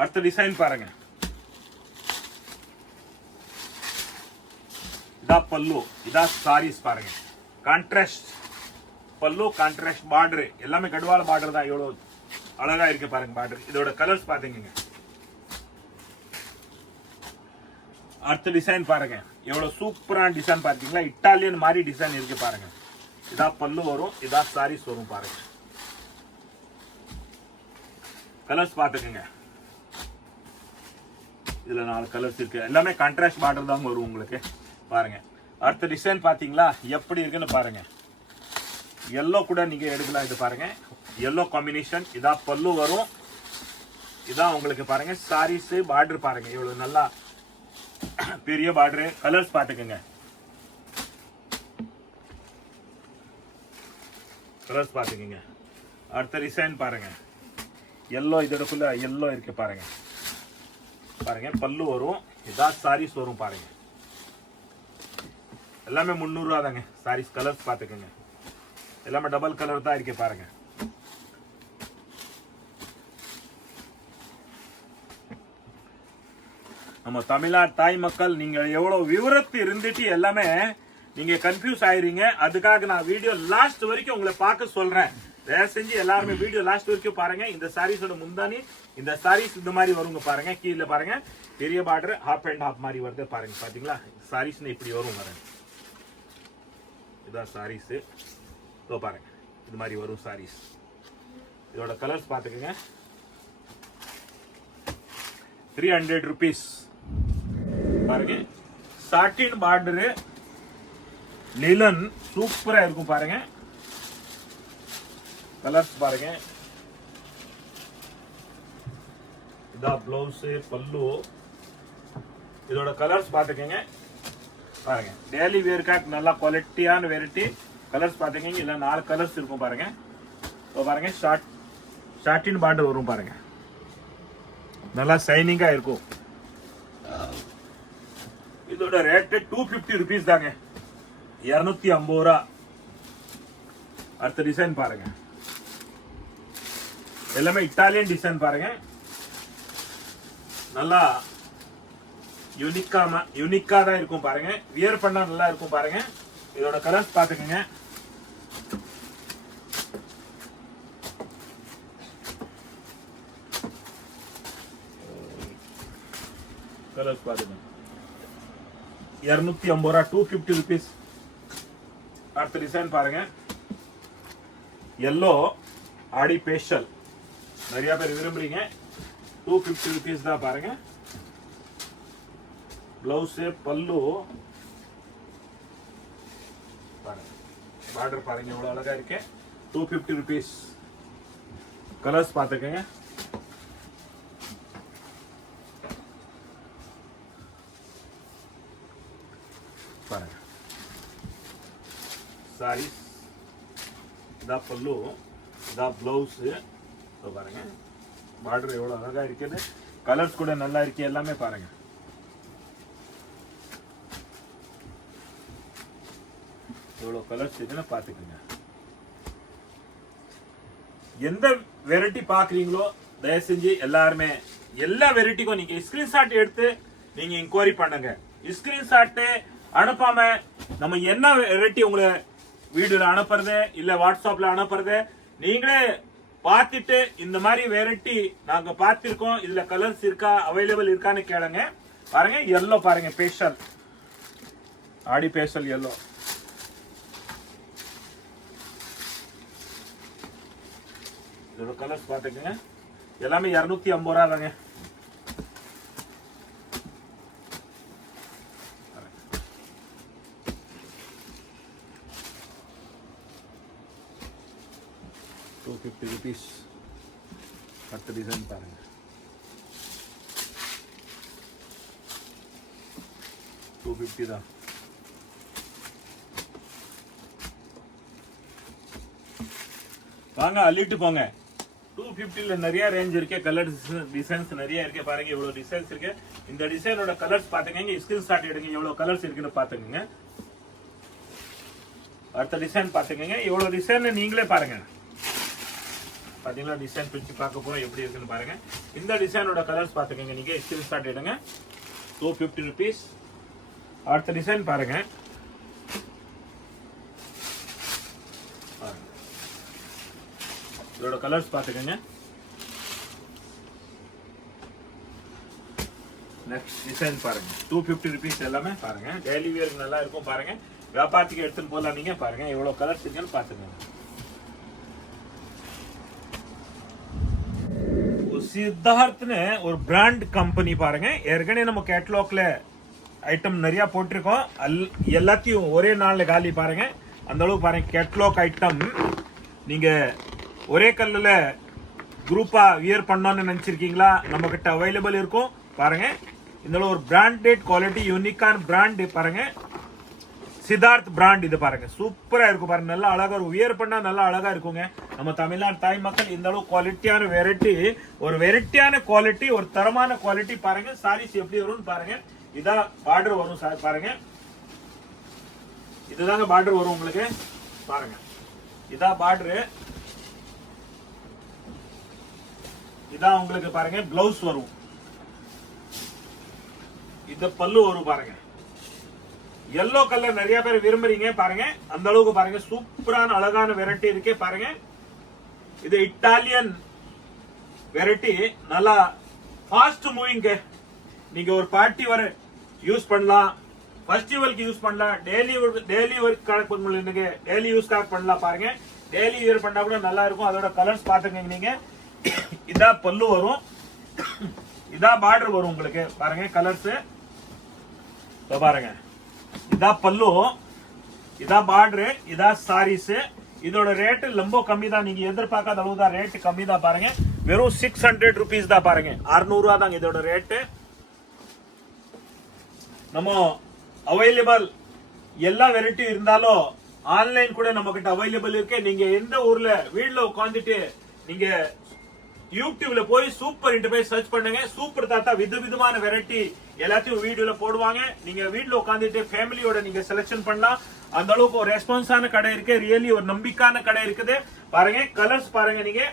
அடுத்த டிசைன் பாருங்க. இதா பல்லு, இதா சாரீஸ். பாருங்க கான்ட்ராஸ்ட் பல்லு, கான்ட்ராஸ்ட் பார்டர், எல்லாமே கடுவால பார்டர் தான். எவ்வளவு அழகா இருக்கு பாருங்க பார்டர். இதோட கலர்ஸ் பாத்தீங்க. அடுத்த டிசைன் பாருங்க எவ்வளவு சூப்பரான டிசைன் பாத்தீங்களா. இட்டாலியன் மாதிரி டிசைன் இருக்கு. பாருங்க இதா பல்லு வரும், இதா சாரீஸ் வரும். பாருங்க கலர்ஸ் பாத்துக்கங்க. இதுல 4 கலர்ஸ் இருக்கு. எல்லாமே கான்ட்ராஸ்ட் பார்டர் தான் வரும் உங்களுக்கு. பாருங்க அடுத்த டிசைன் பாத்தீங்களா எப்படி இருக்குன்னு பாருங்க. எல்லோ கூட நீங்க எடுக்கலாம். இது பாருங்க எல்லோ காம்பினேஷன். இதா பல்லு வரும், இதான் உங்களுக்கு பாருங்க சாரீஸ். பார்டர் பாருங்க எவ்வளவு நல்லா பெரிய பார்டர். கலர்ஸ் பாத்துக்கங்க. கலர்ஸ் பாத்துக்கங்க. அடுத்த டிசைன் பாருங்க எல்லோ. இதோடக்குள்ள எல்லோ இருக்கு. பாருங்க பாருங்க பல்லு வரும், இதான் சாரீஸ் வரும். பாருங்க எல்லாமே 300 ரூபா தாங்க சாரீஸ். கலர்ஸ் பாத்துக்கங்க. எல்லாமே டபுள் கலர் தான் இருக்கு. பாருங்க நம்ம தமிழ்நாடு தாய் மக்கள் நீங்க எவ்வளவு விவரத்து இருந்துட்டு எல்லாமே நீங்க கன்ஃபியூஸ் ஆயிருங்க. அதுக்காக நான் வீடியோ லாஸ்ட் வரைக்கும் உங்களை பார்க்க சொல்றேன். தயவு செஞ்சு எல்லாருமே வீடியோ லாஸ்ட் வரைக்கும் பாருங்க. இந்த சாரீஸோட முந்தானி, இந்த சாரீஸ் இந்த மாதிரி வருங்க. பாருங்க கீழே பாருங்க பெரிய பார்டர், ஹாஃப் அண்ட் ஹாஃப் மாதிரி வருது. பாருங்க பாத்தீங்களா சாரீஸ் இப்படி வரும். பாருங்க இதான் சாரீஸ். பாருங்க இது மாதிரி வரும் சாரீஸ். இதோட கலர்ஸ் பாத்துக்கங்க. 300 rupees. பாருங்க சாட்டின் பார்டர், லிலன் சூப்பரா இருக்கும். பாருங்க கலர்ஸ் பாருங்க. இதா பிளவுஸ், பல்லு. இதோட கலர்ஸ் பாத்துக்கங்க. பாருங்க டெய்லி வேர்க்காக நல்லா குவாலிட்டியான வெரைட்டி. கலர்ஸ் பாத்துக்கங்க. இல்ல 4 கலர்ஸ் இருக்கும். பாருங்க பாருங்க ஷார்ட்டின் பார்டர் வரும். பாருங்க நல்லா சைனிங்கா இருக்கும். இதோட ரேட் 250 rupees தாங்க. 250 ரூபா. அடுத்த டிசைன் பாருங்க. எல்லாமே இட்டாலியன் டிசைன். பாருங்க நல்லா யூனிக்கா தான் இருக்கும். பாருங்க வியர் பண்ணா நல்லா இருக்கும். பாருங்க இதோட கலர்ஸ் பாத்துக்கங்க. கலர்ஸ் பாத்துங்க. 250 ரூபா, 250 rupees. அடுத்த டிசைன் பாருங்க. எல்லோ ஆடி ஸ்பெஷல் நிறைய பேர் விரும்புறீங்க. 250 rupees தான். பாருங்க பிளவுஸ், பல்லு. பாருங்க பார்டர் பாருங்க எவ்வளவு அழகா இருக்கு. 250 rupees. கலர்ஸ் பார்த்துக்கங்க. பாருங்க சாரி, இதான் பல்லு, இதான் பிளவுஸ். பாருங்க பார்டர் எவ்வளவு அழகா இருக்குது, கலர்ஸ் கூட நல்லா இருக்கு எல்லாமே. பாருங்க எவ்வளவு கலர்ஸ் இருக்குன்னு பாத்துக்கோங்க. எந்த வெரைட்டி பாக்குறீங்களோ தயவு செஞ்சு எல்லாருமே எல்லா வெரைட்டிக்கும் நீங்க ஸ்கிரீன்ஷாட் எடுத்து நீங்க இன்கொயரி பண்ணுங்க. ஸ்கிரீன்ஷாட் அனுப்பாம நம்ம என்ன வெரைட்டி உங்களை வீடியோல அனுப்புறது இல்ல வாட்ஸ்அப்ல அனுப்புறது, நீங்களே பார்த்துட்டு இந்த மாதிரி வெரைட்டி நாங்க பார்த்திருக்கோம், இதுல கலர்ஸ் இருக்கா அவைலபிள் இருக்கான்னு கேளுங்க. பாருங்க எல்லோ பாருங்க, பேஷல் ஆடி பேஷல் எல்லோ. இதோட கலர்ஸ் பார்த்துக்கங்க, எல்லாமே 250 ரூபா தாங்க. ₹250. அடுத்த டிசைன் பாருங்க, $250 தான். வாங்க அள்ளிட்டு போங்க. 250ல நிறைய ரேஞ்ச் இருக்கு, கலர் டிசைன்ஸ் நிறைய இருக்கு. பாருங்க இவ்வளவு டிசைன்ஸ் இருக்கு. இந்த டிசைனோட கலர்ஸ் பாத்துக்கங்க, ஸ்கிரீன்ஷாட் எடுங்க எவ்வளவு கலர்ஸ் இருக்குன்னு பாத்துக்கங்க. அடுத்த டிசைன் பாத்துக்கங்க, இவ்வளவு டிசைன் நீங்களே பாருங்க. பாத்தீங்களா டிசைன் பிரிச்சு பார்க்க போறோம் எப்படி இருக்குன்னு பாருங்க. இந்த டிசைனோட கலர்ஸ் பாத்துக்கங்க, நீங்க ஸ்கிரீன்ஷாட் எடுங்க. ₹250. அடுத்த டிசைன் பாருங்க, இதோட கலர்ஸ் பாத்துக்கங்க. நெக்ஸ்ட் டிசைன் பாருங்க, ₹250 எல்லாமே. பாருங்க டெய்லி வியருக்கு நல்லா இருக்கும். பாருங்க வியாபாரத்துக்கு எடுத்துன்னு போலாம் நீங்க. பாருங்க எவ்வளவு கலர்ஸ் இருக்குன்னு பாத்துக்கங்க. சித்தார்த்னு ஒரு பிராண்ட் கம்பெனி பாருங்க. ஏற்கனவே நம்ம கேட்டலாக்ல ஐட்டம் நிறைய போட்டிருக்கோம், எல்லாத்தையும் ஒரே நாள்ல காலி. பாருங்க அந்த அளவுக்கு பாருங்க கேட்டலாக் ஐட்டம் நீங்க ஒரே கல்லுல குரூப்பா வியர் பண்ணணும்னு நினைச்சிருக்கீங்களா, நம்ம கிட்ட அவைலபிள் இருக்கும். பாருங்க இந்த ஒரு பிராண்டட் குவாலிட்டி யூனிக்கான பிராண்ட். பாருங்க சித்தார்த் பிராண்ட். இது பாருங்க சூப்பரா இருக்கும். பாருங்க நல்லா அழகா இருக்கும், வியர் பண்ணா நல்லா அழகா இருக்குங்க. நம்ம தமிழ்நாடு தாய் மக்கள் இந்த அளவு குவாலிட்டியான வெரைட்டி, ஒரு வெரைட்டியான குவாலிட்டி, ஒரு தரமான குவாலிட்டி. பாருங்க சாரீஸ் எப்படி வரும்னு பாருங்க. இதான் பார்டர் வரும் சார். பாருங்க இதுதாங்க பார்டர் வரும் உங்களுக்கு. பாருங்க இதான் பார்டர், இதான் உங்களுக்கு பாருங்க பிளவுஸ் வரும். இது பல்லு வரும். பாருங்க எல்லோ கலர் நிறைய பேர் விரும்புறீங்க. பாருங்க அந்த அளவுக்கு பாருங்க சூப்பரான அழகான வெரைட்டி இருக்கு. பாருங்க இது இட்டாலியன் வெரைட்டி, நல்லா ஃபாஸ்ட் மூவிங். நீங்க ஒரு பார்ட்டி வர யூஸ் பண்ணலாம், ஃபெஸ்டிவலுக்கு யூஸ் பண்ணலாம், டெய்லி ஒர்க் டெய்லி யூஸ் பண்ணலாம். பாருங்க டெய்லி வியர் பண்ணா கூட நல்லா இருக்கும். அதோட கலர்ஸ் பாத்துங்க நீங்க. இதா பல்லு வரும், இதா பார்டர் வரும் உங்களுக்கு. பாருங்க கலர்ஸ் பாருங்க, இதா பல்லு, இதா பார்டர், இதா சாரீஸ். இதோட ரேட் ரொம்ப கம்மி தான், நீங்க எதிர்பார்க்காத அளவு தான் ரேட் கம்மி தான். பாருங்க வெறும் ₹600 தான். பாருங்க 600 ரூபா தான் இதோட ரேட். நம்ம அவைலபிள் எல்லா வெரைட்டி இருந்தாலும் ஆன்லைன் கூட நம்ம கிட்ட அவைலபிள் இருக்கு. நீங்க எந்த ஊர்ல வீட்ல உட்காந்துட்டு நீங்க யூடியூப்ல போய் சூப்பர் இன்டர்பேஸ் சர்ச் பண்ணுங்க. சூப்பர் தாத்தா விதவிதமான வெரைட்டி எல்லாத்தையும் வீடியோல போடுவாங்க. நீங்க வீட்ல உட்காந்துட்டு ஃபேமிலியோட நீங்க செலக்ஷன் பண்ணலாம். அந்த அளவுக்கு ஒரு ரெஸ்பான்ஸான கடை இருக்கு, ரியலி ஒரு நம்பிக்கையான கடை இருக்குது. பாருங்க கலர்ஸ் பாருங்க நீங்க.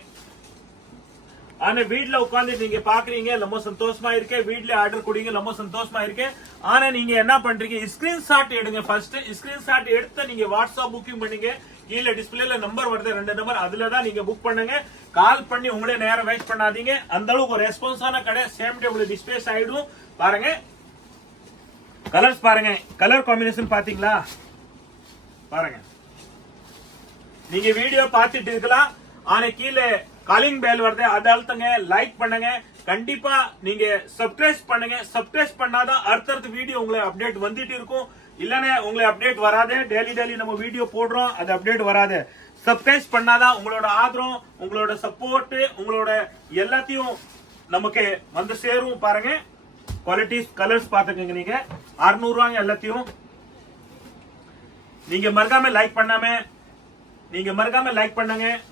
ஆனா வீட்ல உட்காந்து நீங்க பாக்குறீங்க, ரொம்ப சந்தோஷமா இருக்கு. வீட்ல ஆர்டர் கொடுங்க, ரொம்ப சந்தோஷமா இருக்கு. ஆனா நீங்க என்ன பண்றீங்க, ஸ்கிரீன்ஷாட் எடுங்க. ஃபர்ஸ்ட் ஸ்கிரீன்ஷாட் எடுத்து நீங்க வாட்ஸ்அப் புக்கிங் பண்ணீங்க. கீழே டிஸ்பிளேல நம்பர் வருது 2 நம்பர், அதுலதான் நீங்க புக் பண்ணுங்க. கால் பண்ணி உங்களே நேரம் வேஸ்ட் பண்ணாதீங்க. அந்த அளவுக்கு ஒரு ரெஸ்பான்ஸான கடை. சேம் டே உங்களுக்கு டிஸ்பிளேஸ் ஆயிடும். பாருங்க கலர்ஸ் பாருங்க, கலர் காம்பினேஷன் பாத்தீங்களா? பாருங்க நீங்க வீடியோ பார்த்துட்டு இருக்கலாம். ஆனா கீழே காலிங் பெல் வருது, அதை அழுத்துங்க, லைக் பண்ணுங்க. கண்டிப்பா நீங்க சப்ஸ்கிரைப் பண்ணுங்க. சப்ஸ்கிரைப் பண்ணாதான் அடுத்தடுத்த வீடியோ உங்களுக்கு அப்டேட் வந்துட்டு இருக்கும். இல்லனே உங்களுக்கு அப்டேட் வராதே. டெய்லி நம்ம வீடியோ போடுறோம், அது அப்டேட் வராதே. சப்ஸ்கிரைப் பண்ணாதான் உங்களோட ஆதரவு, உங்களோட சப்போர்ட், உங்களோட எல்லாத்தையும் நமக்கு வந்து சேரும். பாருங்க குவாலிட்டிஸ் கலர்ஸ் பாத்துக்கங்க. நீங்க 600 ரூபாங்க எல்லாத்தையும். நீங்க மறக்காம லைக் பண்ணாம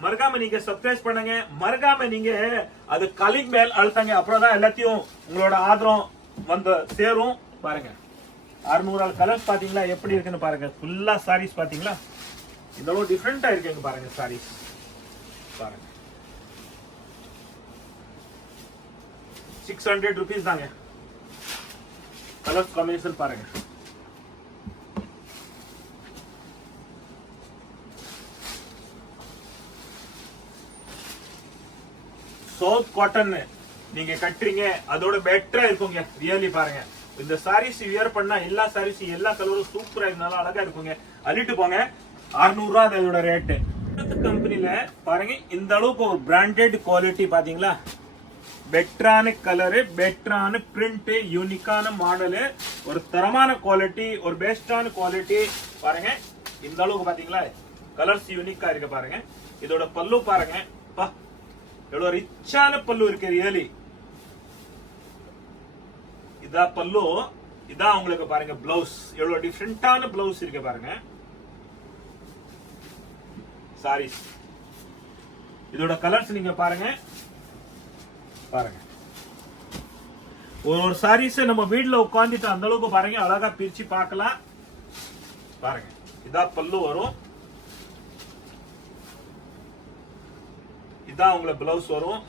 மறக்காம நீங்க சப்ஸ்கிரைப் பண்ணுங்க, மறக்காம நீங்க அது கலிங் மேல் அழுத்தாங்க. அப்புறம் தான் எல்லாத்தையும் உங்களோட ஆதரவு வந்து சேரும். பாருங்க 600 கலர்ஸ் பாத்தீங்களா எப்படி இருக்குன்னு பாருங்க. ஃபுல்லா சாரீஸ் பாத்தீங்களா இந்த அளவு டிஃபரெண்டா இருக்குங்க. பாருங்க சாரீஸ் பாருங்க 600 rupees தாங்க. கலர்ஸ் காம்பினேஷன் பாருங்க. சோப் காட்டன் நீங்க கட்டுறீங்க, அதோட பெட்டரா இருக்குங்க. ரியலி பாருங்க இந்த சாரீஸ் வியர் பண்ணா எல்லா சாரீஸ் எல்லா கலரும் சூப்பரா இருந்தாலும் அழகா இருக்குங்க. அள்ளிட்டு போங்க. 600 ரூபாய் அதோட ரேட்டு. கம்பெனில பாருங்க இந்த அளவுக்கு ஒரு பிராண்டட் குவாலிட்டி பாத்தீங்களா. பெட்டரான கலரு, பெட்டரான பிரிண்ட், யூனிக்கான மாடலு, ஒரு தரமான குவாலிட்டி, ஒரு பெஸ்டான குவாலிட்டி பாருங்க. இந்த அளவுக்கு பாத்தீங்களா கலர்ஸ் யூனிக்கா இருக்கு பாருங்க. இதோட பல்லு பாருங்க, எவ்வளவு ரிச்சான பல்லு இருக்கு. ரியலி இதான் பல்லு, இதான் உங்களுக்கு பாருங்க பிளவுஸ். எவ்வளவு டிஃபரெண்டான பிளவுஸ் இருக்கு பாருங்க. சாரீஸ் இதோட கலர்ஸ் நீங்க பாருங்க. ஒரு சாரீஸ் நம்ம வீட்டுல உட்காந்துட்டு அந்த அளவுக்கு பாருங்க அழகா பிரிச்சு பார்க்கலாம். பாருங்க இதான் பல்லு வரும், இதான் உங்களுக்கு பிளவுஸ் வரும்,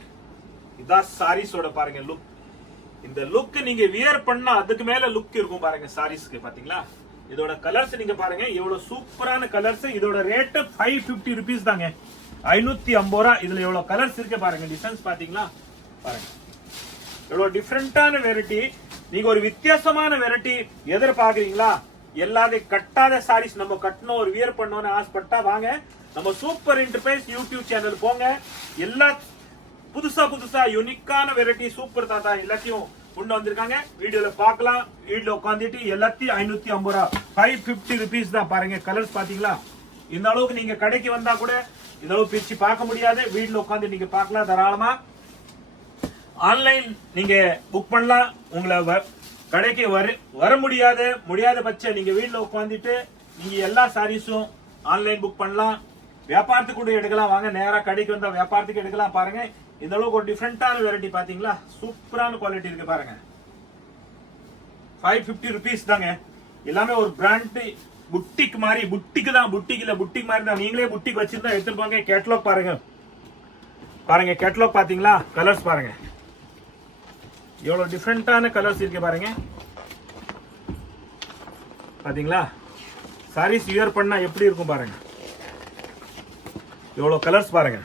இதான் சாரீஸோட பாருங்க லுக். இந்த லுக் நீங்க வியர் பண்ணா அதுக்கு மேல லுக் இருக்கும் பாருங்க சாரீஸ்க்கு. பாத்தீங்களா இதோட கலர்ஸ் நீங்க பாருங்க எவ்வளவு சூப்பரான கலர்ஸ். இதோட ரேட் 550 rupees தாங்க. 550 ரூபாய். இதுல எவ்வளவு கலர்ஸ் இருக்கு பாருங்க. டிசைன்ஸ் பாத்தீங்களா பாருங்க எவ்வளவு டிஃபரெண்டான வெரைட்டி. நீங்க ஒரு வித்தியாசமான வெரைட்டி எதிர்பார்க்கறீங்களா? எல்லாத்தையும் கட்டாத சாரீஸ் நம்ம கட்டணும், ஒரு வியர் பண்ணணும்னு ஆசைப்பட்டா வாங்க நம்ம சூப்பர் என்டர்பிரைஸ் யூடியூப் சேனல் போங்க. எல்லா புதுசா யூனிக்கான வெரைட்டி சூப்பர் தாத்தா எல்லாத்தையும் கொண்டு வந்திருக்காங்க. வீடியோல பார்க்கலாம். வீடியோல உட்காந்துட்டு எல்லாத்தையும் 550 ரூபாய், 550 rupees தான். பாருங்க கலர்ஸ் பாத்தீங்களா. இந்த அளவுக்கு நீங்க கடைக்கு வந்தா கூட இந்த அளவுக்கு பிரிச்சு பார்க்க முடியாது. வீட்டுல உட்காந்து நீங்க பார்க்கலாம் தாராளமா. ஆன்லைன் நீங்க புக் பண்ணலாம். உங்களை கடைக்கு வர முடியாத பட்சம் நீங்க வீட்டுல உட்காந்துட்டு நீங்க எல்லா சாரீஸும் ஆன்லைன் புக் பண்ணலாம். வியாபாரத்துக்கு கூட எடுக்கலாம். வாங்க நேரா கடைக்கு வந்தா வியாபாரத்துக்கு எடுக்கலாம். பாருங்க இந்த அளவுக்கு ஒரு டிஃபரெண்டான வெரைட்டி பாத்தீங்களா. சூப்பரான குவாலிட்டி இருக்கு பாருங்க. 550 rupees தாங்க. எல்லாமே ஒரு பிராண்ட் புட்டிக் மாதிரி. புட்டிக் தான், புட்டிக் இல்ல புட்டிக் மாதிரி தான். நீங்களே புட்டிக் வச்சிருந்தா எடுத்துட்டு போங்க. கேட்டலாக் பாருங்க கேட்டலாக் பாத்தீங்களா. கலர்ஸ் பாருங்க எவ்வளவு டிஃபரெண்டான கலர்ஸ் இருக்கு பாருங்க. பாத்தீங்களா சாரீஸ் வியர் பண்ணா எப்படி இருக்கும் பாருங்க. எவ்வளவு கலர்ஸ் பாருங்க.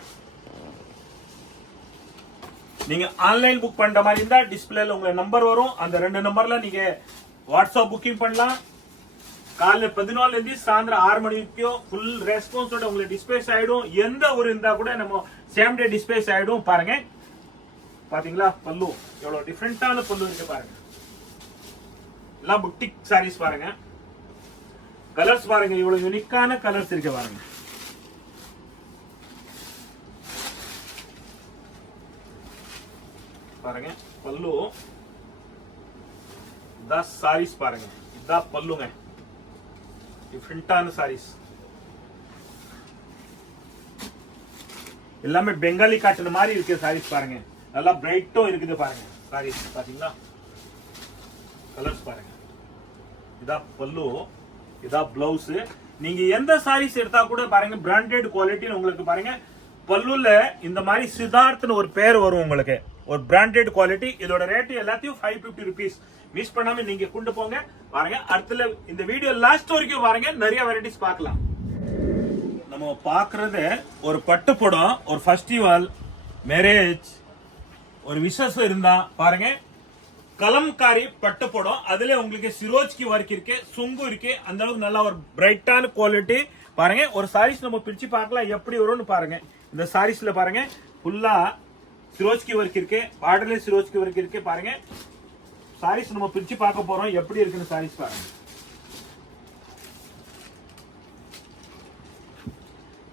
நீங்க ஆன்லைன் புக் பண்ற மாதிரி இருந்தா டிஸ்பிளேல உங்க நம்பர் வரும். அந்த 2 நம்பர்ல நீங்க வாட்ஸ்அப் புக்கிங் பண்ணலாம். காலைல 14 இருந்து சாயந்தரம் 6 மணி வரைக்கும் ஃபுல் ரெஸ்பான்ஸோட உங்களுக்கு டிஸ்பேச் ஆயிடும். எந்த ஊர் இருந்தா கூட நம்ம சேம் டே டிஸ்பேச் ஆயிடும். பாருங்க பாத்தீங்களா பல்லு எவ்வளவு டிஃபரெண்டான பல்லு இருக்கு பாருங்க. எல்லாம் புட்டிக் சாரீஸ் பாருங்க. கலர்ஸ் பாருங்க இவ்வளவு யூனிக்கான கலர்ஸ் இருக்கு பாருங்க. பாருங்க பல்லு, இதான் சாரீஸ் பாருங்க. இதான் பல்லுங்க. டிஃபரெண்டான சாரீஸ் எல்லாமே பெங்காலி காட்டன் மாதிரி இருக்கு சாரீஸ் பாருங்க. நல்லா பிரைட்டும் இருக்குது பாருங்க சாரீஸ். பாத்தீங்களா கலர்ஸ் பாருங்க. இதான் பல்லு, இதான் பிளவுஸ். நீங்க எந்த சாரீஸ் எடுத்தா கூட பாருங்க பிராண்டட் குவாலிட்டி உங்களுக்கு பாருங்க. பல்லுல இந்த மாதிரி சித்தார்த்னு ஒரு பேர் வரும் உங்களுக்கு. ஒரு பிராண்டட் குவாலிட்டி. இதோட ரேட் எல்லாத்தையும் 550 rupees. மிஸ் பண்ணாம நீங்க கொண்டு போங்க. பாருங்க அடுத்த இந்த வீடியோ லாஸ்ட் வரைக்கும் பாருங்க. நிறைய வெரைட்டிஸ் பார்க்கலாம். நம்ம பாக்குறது ஒரு பட்டு படம், ஒரு ஃபெஸ்டிவல், மேரேஜ், ஒரு விசேஷம் இருந்தா பாருங்க கலம்காரி பட்டு படம். அதுல உங்களுக்கு சிரோஜ்கி ஒர்க் இருக்கு, சுங்கு இருக்கு. அந்த அளவுக்கு நல்லா ஒரு பிரைட்டான குவாலிட்டி பாருங்க. ஒரு சாரீஸ் நம்ம பிரிச்சு பார்க்கலாம் எப்படி வரும்னு பாருங்க. இந்த சாரீஸ்ல பாருங்க ஃபுல்லா சிரோஜ்கி ஒர்க் இருக்கு, பார்டர்ல சிரோஜ்கி ஒர்க் இருக்கு. பாருங்க சாரீஸ் நம்ம பிரிச்சு பார்க்க போறோம் எப்படி இருக்குன்னு. சாரீஸ் பாருங்க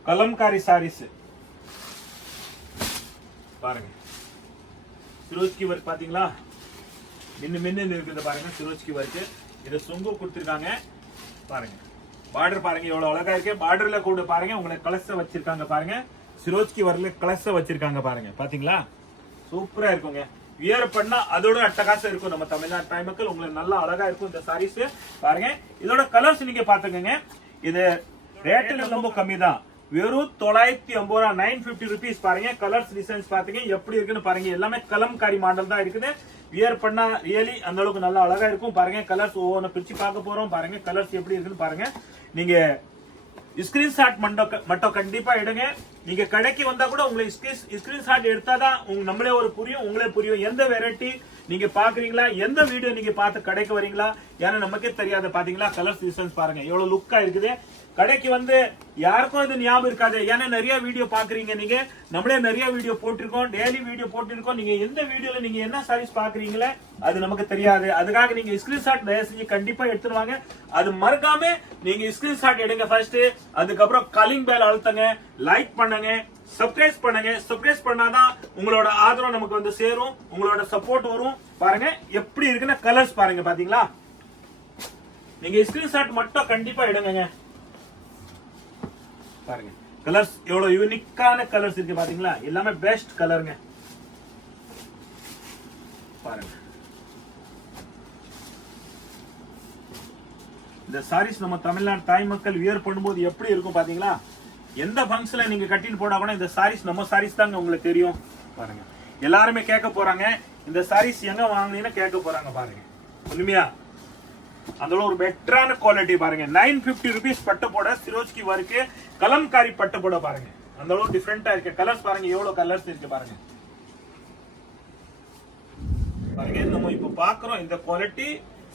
கலம்காரி சாரீஸ் பாருங்க. சிரோஜ்கி ஒர்க் பாத்தீங்களா, மின்னு இருக்குது பாருங்க. சிரோஜ்கி ஒர்க், இது சுங்கு கொடுத்துருக்காங்க பாருங்க. பார்டர் பாருங்க எவ்வளவு அழகா இருக்கு. பார்டர்ல கூட பாருங்க உங்களுக்கு கலச வச்சிருக்காங்க பாருங்க. சிரோஜ்கி ஒர்க்ல கலச வச்சிருக்காங்க பாருங்க. பாத்தீங்களா, சூப்பரா இருக்குங்க. வியர் பண்ணா அதோட அட்டகாசம் இருக்கும். நம்ம தமிழ்நாட்டு தாய் மக்கள் உங்களுக்கு நல்லா அழகா இருக்கும் இந்த சாரீஸ் பாருங்க. இதோட கலர்ஸ் நீங்க பாத்துக்கோங்க. இது ரேட்டு ரொம்ப கம்மி தான், வெறும் 950 ரூபா, 950 rupees பாருங்க. கலர்ஸ் டிசைன்ஸ் பாத்தீங்க எப்படி இருக்குன்னு பாருங்க. எல்லாமே கலம்காரி மாடல் தான் இருக்குது. வியர் பண்ணா ரியலி அந்த அளவுக்கு நல்லா அழகா இருக்கும் பாருங்க. கலர்ஸ் ஒவ்வொன்று பிரிச்சு பார்க்க போறோம் பாருங்க. கலர்ஸ் எப்படி இருக்குன்னு பாருங்க. நீங்க ஸ்கிரீன்ஷாட் மட்டும் கண்டிப்பா எடுங்க. நீங்க கடைக்கு வந்தா கூட உங்களுக்கு ஸ்கிரீன்ஷாட் எடுத்தாதான் நம்மளே ஒரு புரியும், உங்களே புரியும் எந்த வெரைட்டி நீங்க பாக்குறீங்களா, எந்த வீடியோ நீங்க பார்த்து கடைக்கு வரீங்களா. ஏன்னா நமக்கே தெரியாது. பாத்தீங்களா கலர்ஸ் டிசைன்ஸ் பாருங்க எவ்வளவு லுக்கா இருக்குது. கடைக்கு வந்து யாருக்கும் இது ஞாபகம் இருக்காது. ஏன்னா நிறைய வீடியோ பாக்குறீங்க நீங்க, நம்மளே நிறைய வீடியோ போட்டிருக்கோம், டெய்லி வீடியோ போட்டிருக்கோம். நீங்க எந்த வீடியோல நீங்க என்ன சாரீஸ் பாக்குறீங்களே அது நமக்கு தெரியாது. அதுக்காக நீங்க ஸ்கிரீன்ஷாட் தயவு செஞ்சு கண்டிப்பா எடுத்துருவாங்க. அது மறக்காம நீங்க ஸ்கிரீன்ஷாட் எடுங்க ஃபர்ஸ்ட். அதுக்கப்புறம் காலிங் பெல் அழுத்துங்க, லைக் பண்ணுங்க, சப்ஸ்கிரைப் பண்ணுங்க. சப்ஸ்கிரைப் பண்ணாதான் உங்களோட ஆதரவு நமக்கு வந்து சேரும், உங்களோட சப்போர்ட் வரும். பாருங்க எப்படி இருக்குன்னா கலர்ஸ் பாருங்க. பாத்தீங்களா, நீங்க ஸ்கிரீன்ஷாட் மட்டும் கண்டிப்பா எடுங்க பாருங்க. கலர்ஸ் எவ்வளவு யூனிக்கான கலர்ஸ் இருக்கு பாத்தீங்களா, எல்லாமே பெஸ்ட் கலருங்க பாருங்க. இந்த சாரீஸ் நம்ம தமிழ்நாடு தாய் மக்கள் வியர் பண்ணும்போது எப்படி இருக்கும் பாத்தீங்களா. எந்த ஃபங்க்ஷன்ல நீங்க கட்டின்னு போனா கூட இந்த சாரீஸ் நம்ம சாரீஸ் தாங்க உங்களுக்கு தெரியும் பாருங்க. எல்லாருமே கேட்க போறாங்க இந்த சாரீஸ் எங்க வாங்கினீங்கன்னு கேட்க போறாங்க பாருங்க. உண்மையா அந்த ஒரு பெட்டரான குவாலிட்டி பாருங்க. 950 rupees பட்டு போட சிரோஜ்கி ஒர்க் கலம்காரி பட்டு போட பாருங்க. அந்த அளவு டிஃபரெண்டா இருக்கு. கலர்ஸ் பாருங்க எவ்வளவு கலர்ஸ் இருக்கு பாருங்க. பாருங்க நம்ம இப்ப பாக்குறோம் இந்த குவாலிட்டி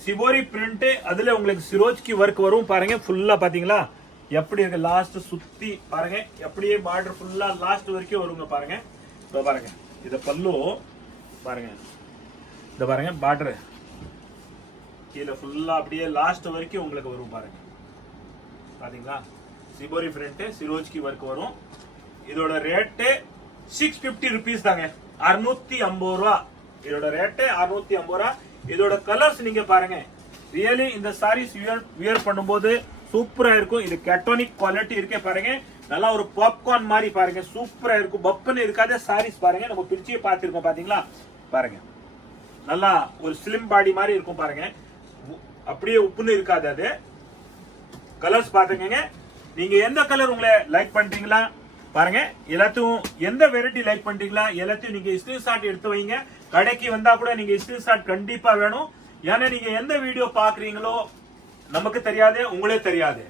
சிபோரி பிரிண்ட், அதுல உங்களுக்கு சிரோஜ்கி ஒர்க் வரும் பாருங்க. ஃபுல்லா பாத்தீங்களா எப்படி இருக்கு. லாஸ்ட் சுத்தி பாருங்க எப்படியே பார்டர் ஃபுல்லா லாஸ்ட் வரைக்கும் வருங்க பாருங்க. இதோ பாருங்க இத பல்லு பாருங்க. இத பாருங்க பார்டர் கீழே ஃபுல்லா அப்படியே லாஸ்ட் வரைக்கும் உங்களுக்கு வரும் பாருங்க. பாத்தீங்களா சிபோரி பிரிண்ட் சிரோஜ்கி ஒர்க் வரும். இதோட ரேட்டு 650 rupees தாங்க, 650 ரூபா. இதோட ரேட்டு 650 ரூபா. இதோட கலர்ஸ் நீங்க பாருங்க. ரியலி இந்த சாரீஸ் வியர் பண்ணும்போது சூப்பரா இருக்கும். இது கேட்டோனிக் குவாலிட்டி இருக்கே பாருங்க. நல்லா ஒரு பாப்கார்ன் மாதிரி பாருங்க, சூப்பரா இருக்கும். பப்புன்னு இருக்காத சாரீஸ் பாருங்க. நம்ம பிரிச்சே பார்த்திருக்கோம் பாத்தீங்களா பாருங்க. நல்லா ஒரு ஸ்லிம் பாடி மாதிரி இருக்கும் பாருங்க. அப்படியே உப்புன்னு இருக்காது. அது கலர்ஸ் பாத்துக்கங்க. நீங்க எந்த கலர் உங்களை லைக் பண்றீங்களா பாருங்க. எல்லாத்தையும் எந்த வெரைட்டி லைக் பண்றீங்களா எல்லாத்தையும் நீங்க ஸ்கிரீன்ஷாட் எடுத்து வைங்க. கடைக்கு வந்தா கூட நீங்க ஸ்கிரீன்ஷாட் கண்டிப்பா வேணும். ஏன்னா நீங்க எந்த வீடியோ பாக்குறீங்களோ நமக்கு தெரியாது, உங்களே தெரியாது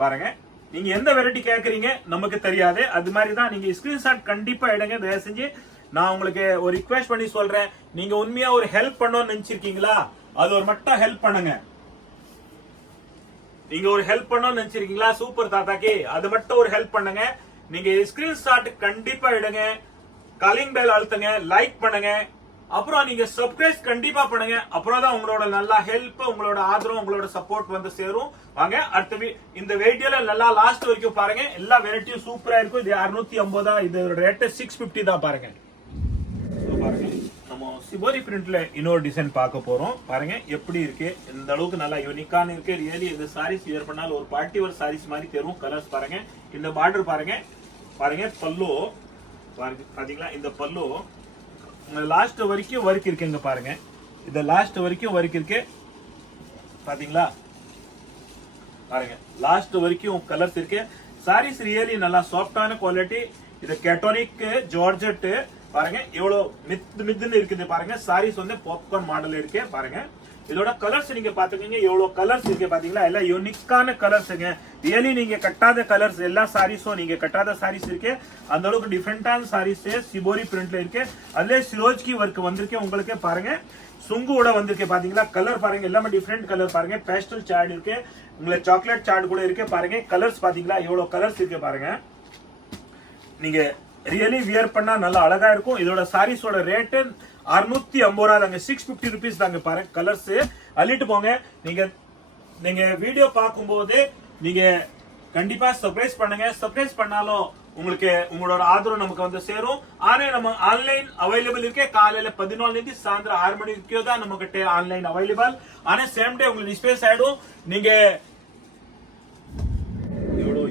பாருங்க. நீங்க எந்த வெரைட்டி கேக்குறீங்க நமக்கு தெரியாது. அது மாதிரி தான் நீங்க ஸ்கிரீன்ஷாட் கண்டிப்பா எடுங்க தயவு செஞ்சு. நான் உங்களுக்கு ஒரு ரிக்வெஸ்ட் பண்ணி சொல்றேன். நீங்க உண்மையா ஒரு ஹெல்ப் பண்ணணும்னு நினைச்சிருக்கீங்களா அது ஒரு மட்டும் ஹெல்ப் பண்ணுங்க. நீங்க ஒரு ஹெல்ப் பண்ணணும்னு நினைச்சிருக்கீங்களா சூப்பர் தாத்தாக்கு அது மட்டும் ஒரு ஹெல்ப் பண்ணுங்க. நீங்க ஸ்கிரீன்ஷாட் கண்டிப்பா எடுங்க, காலிங் பெல் அழுத்துங்க, லைக் பண்ணுங்க, அப்புறம் நீங்க சப்ஸ்கிரைப் கண்டிப்பா பண்ணுங்க. அப்புறம் தான் உங்களோட நல்ல ஹெல்ப், உங்களோட ஆதரவு, உங்களோட சப்போர்ட் வந்து சேரும். வாங்க அடுத்த இந்த வீடியோல நல்லா லாஸ்ட் வரைக்கும் பாருங்க. எல்லா வெரைட்டியும் சூப்பரா இருக்கும். இது 650. இதோட ரேட் 650 தான் பாருங்க. பாருங்க நம்ம சிபோரி பிரிண்ட்ல இன்னொரு டிசைன் பார்க்க போறோம் பாருங்க. எப்படி இருக்கு, இந்த அளவுக்கு நல்லா யூனிக்கான இருக்கு. ரியலி இந்த சாரீஸ் வியர் பண்ணாலும் ஒரு பார்ட்டி வேர் சாரீஸ் மாதிரி தெரியும். கலர்ஸ் பாருங்க. இந்த பார்டர் பாருங்க. பாருங்க பல்லு பாத்தீங்களா. இந்த பல்லு லாஸ்ட் வரைக்கும் ஒர்க் இருக்குங்க பாருங்க. இந்த லாஸ்ட் வரைக்கும் ஒர்க் இருக்கு பாத்தீங்களா. பாருங்க லாஸ்ட் வரைக்கும் கலர்ஸ் இருக்கு. சாரீஸ் ரியலி நல்லா சாஃப்டான குவாலிட்டி. இது கேட்டோனிக் ஜார்ஜெட் பாருங்க. எவ்வளவு மித்துன்னு இருக்குது பாருங்க. சாரீஸ் வந்து பாப்கார்ன் மாடல் இருக்கு பாருங்க. இதோட கலர்ஸ் நீங்க பாத்துக்கீங்க எவ்வளவு கலர்ஸ் இருக்கு பாத்தீங்களா. எல்லாம் யூனிக்கான கலர்ஸ்ங்க. ரியலி நீங்க கட்டாத கலர்ஸ் எல்லா சாரீஸும் நீங்க கட்டாத சாரீஸ் இருக்கு. அந்த அளவுக்கு டிஃபரெண்டான சாரீஸ் சிபோரி பிரிண்ட்ல இருக்கு. அதுல சிரோஜ்கி ஒர்க் வந்திருக்கு உங்களுக்கு பாருங்க. சுங்குவோட வந்திருக்கு பாத்தீங்களா. கலர் பாருங்க எல்லாமே டிஃபரெண்ட் கலர் பாருங்க. பேஸ்டல் சார்ட் இருக்கு, உங்களுக்கு சாக்லேட் சார்ட் கூட இருக்கு பாருங்க. கலர்ஸ் பாத்தீங்களா எவ்வளவு கலர்ஸ் இருக்கு பாருங்க. நீங்க ரியலி வியர் பண்ணா நல்லா அழகா இருக்கும். இதோட சாரீஸோட ரேட்டு 650 ரூபா தாங்க, 650 rupees தாங்க பாருங்க. கலர்ஸ் அள்ளிட்டு போங்க. நீங்க வீடியோ பார்க்கும்போது நீங்க கண்டிப்பா சர்ப்ரைஸ் பண்ணுங்க. சர்ப்ரைஸ் பண்ணாலும் உங்களுக்கு உங்களோட ஆதரவு நமக்கு வந்து சேரும். ஆனா நம்ம ஆன்லைன் அவைலபிள் இருக்கே. காலையில 11 சாயந்தரம் 6 மணி வரைக்கும் தான் நம்ம கிட்ட ஆன்லைன் அவைலபிள். ஆனா சேம் டே உங்களுக்கு டிஸ்பேஸ் ஆயிடும். நீங்க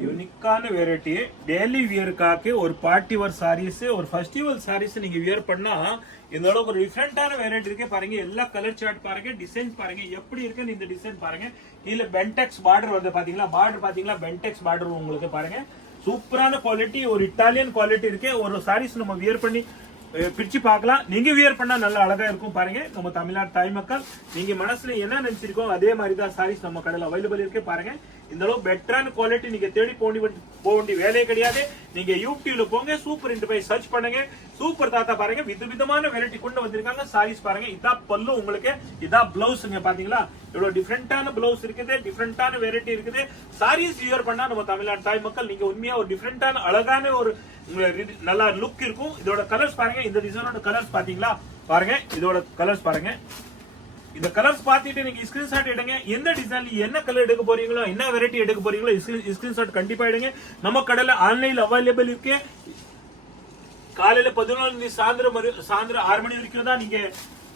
யூனிக்கான வெரைட்டி டெய்லி வியருக்காக ஒரு பார்ட்டி வேர் சாரீஸ், ஒரு ஃபெஸ்டிவல் சாரீஸ் நீங்க வியர் பண்ணா இந்த அளவுக்கு ஒரு டிஃபரெண்டான வெரைட்டி இருக்கு பாருங்க. எல்லா கலர் சார்ட் பாருங்க, டிசைன் பாருங்க எப்படி இருக்குன்னு இந்த டிசைன் பாருங்க. இதுல பென்டெக்ஸ் பார்டர் வருது பாத்தீங்களா, பார்டர் பாத்தீங்களா, பென்டெக்ஸ் பார்டர் உங்களுக்கு பாருங்க. சூப்பரான குவாலிட்டி, ஒரு இட்டாலியன் குவாலிட்டி இருக்கு. ஒரு சாரீஸ் நம்ம வியர் பண்ணி பிரிச்சு பார்க்கலாம். நீங்க வியர் பண்ணா நல்லா அழகா இருக்கும் பாருங்க. நம்ம தமிழ்நாடு தாய் மக்கள் நீங்க மனசுல என்ன நினைச்சிருக்கோம் அதே மாதிரி தான் சாரீஸ் நம்ம கடையில் அவைலபிள் இருக்கு பாருங்க. இந்த அளவு பெட்டரான குவாலிட்டி நீங்க தேடி போக வேண்டிய வேலையே கிடையாது. நீங்க யூடியூப்ல போங்க, சூப்பர் இன்ட் போய் சர்ச் பண்ணுங்க. சூப்பர் தாத்தா பாருங்க, விதவிதமான வெரைட்டி கொண்டு வந்திருக்காங்க. சாரீஸ் பாருங்க, இதான் பல்லு உங்களுக்கு, இதான் பிளவுஸ்ங்க பாத்தீங்களா. இவ்வளவு டிஃபரெண்டான பிளவுஸ் இருக்குது, டிஃபரெண்டான வெரைட்டி இருக்குது. சாரீஸ் வியர் பண்ணா நம்ம தமிழ்நாடு தாய் மக்கள் நீங்க உண்மையா ஒரு டிஃபரெண்டான அழகான ஒரு நல்லா லுக் இருக்கும். இதோட கலர்ஸ் பாருங்க, இந்த டிசைனோட கலர்ஸ் பாத்தீங்களா பாருங்க. இதோட கலர்ஸ் பாருங்க. இந்த கலர்ஸ் பார்த்துட்டு நீங்க ஸ்கிரீன்ஷாட் எடுங்க. எந்த டிசைன்ல என்ன கலர் எடுக்க போறீங்களோ, என்ன வெரைட்டி எடுக்க போறீங்களோ ஸ்கிரீன்ஷாட் கண்டிப்பா எடுங்க. நம்ம கடையில ஆன்லைன்ல அவைலபிள் இருக்கு. காலையில 11 சாயந்தரம் 6 மணி வரைக்கும் தான் நீங்க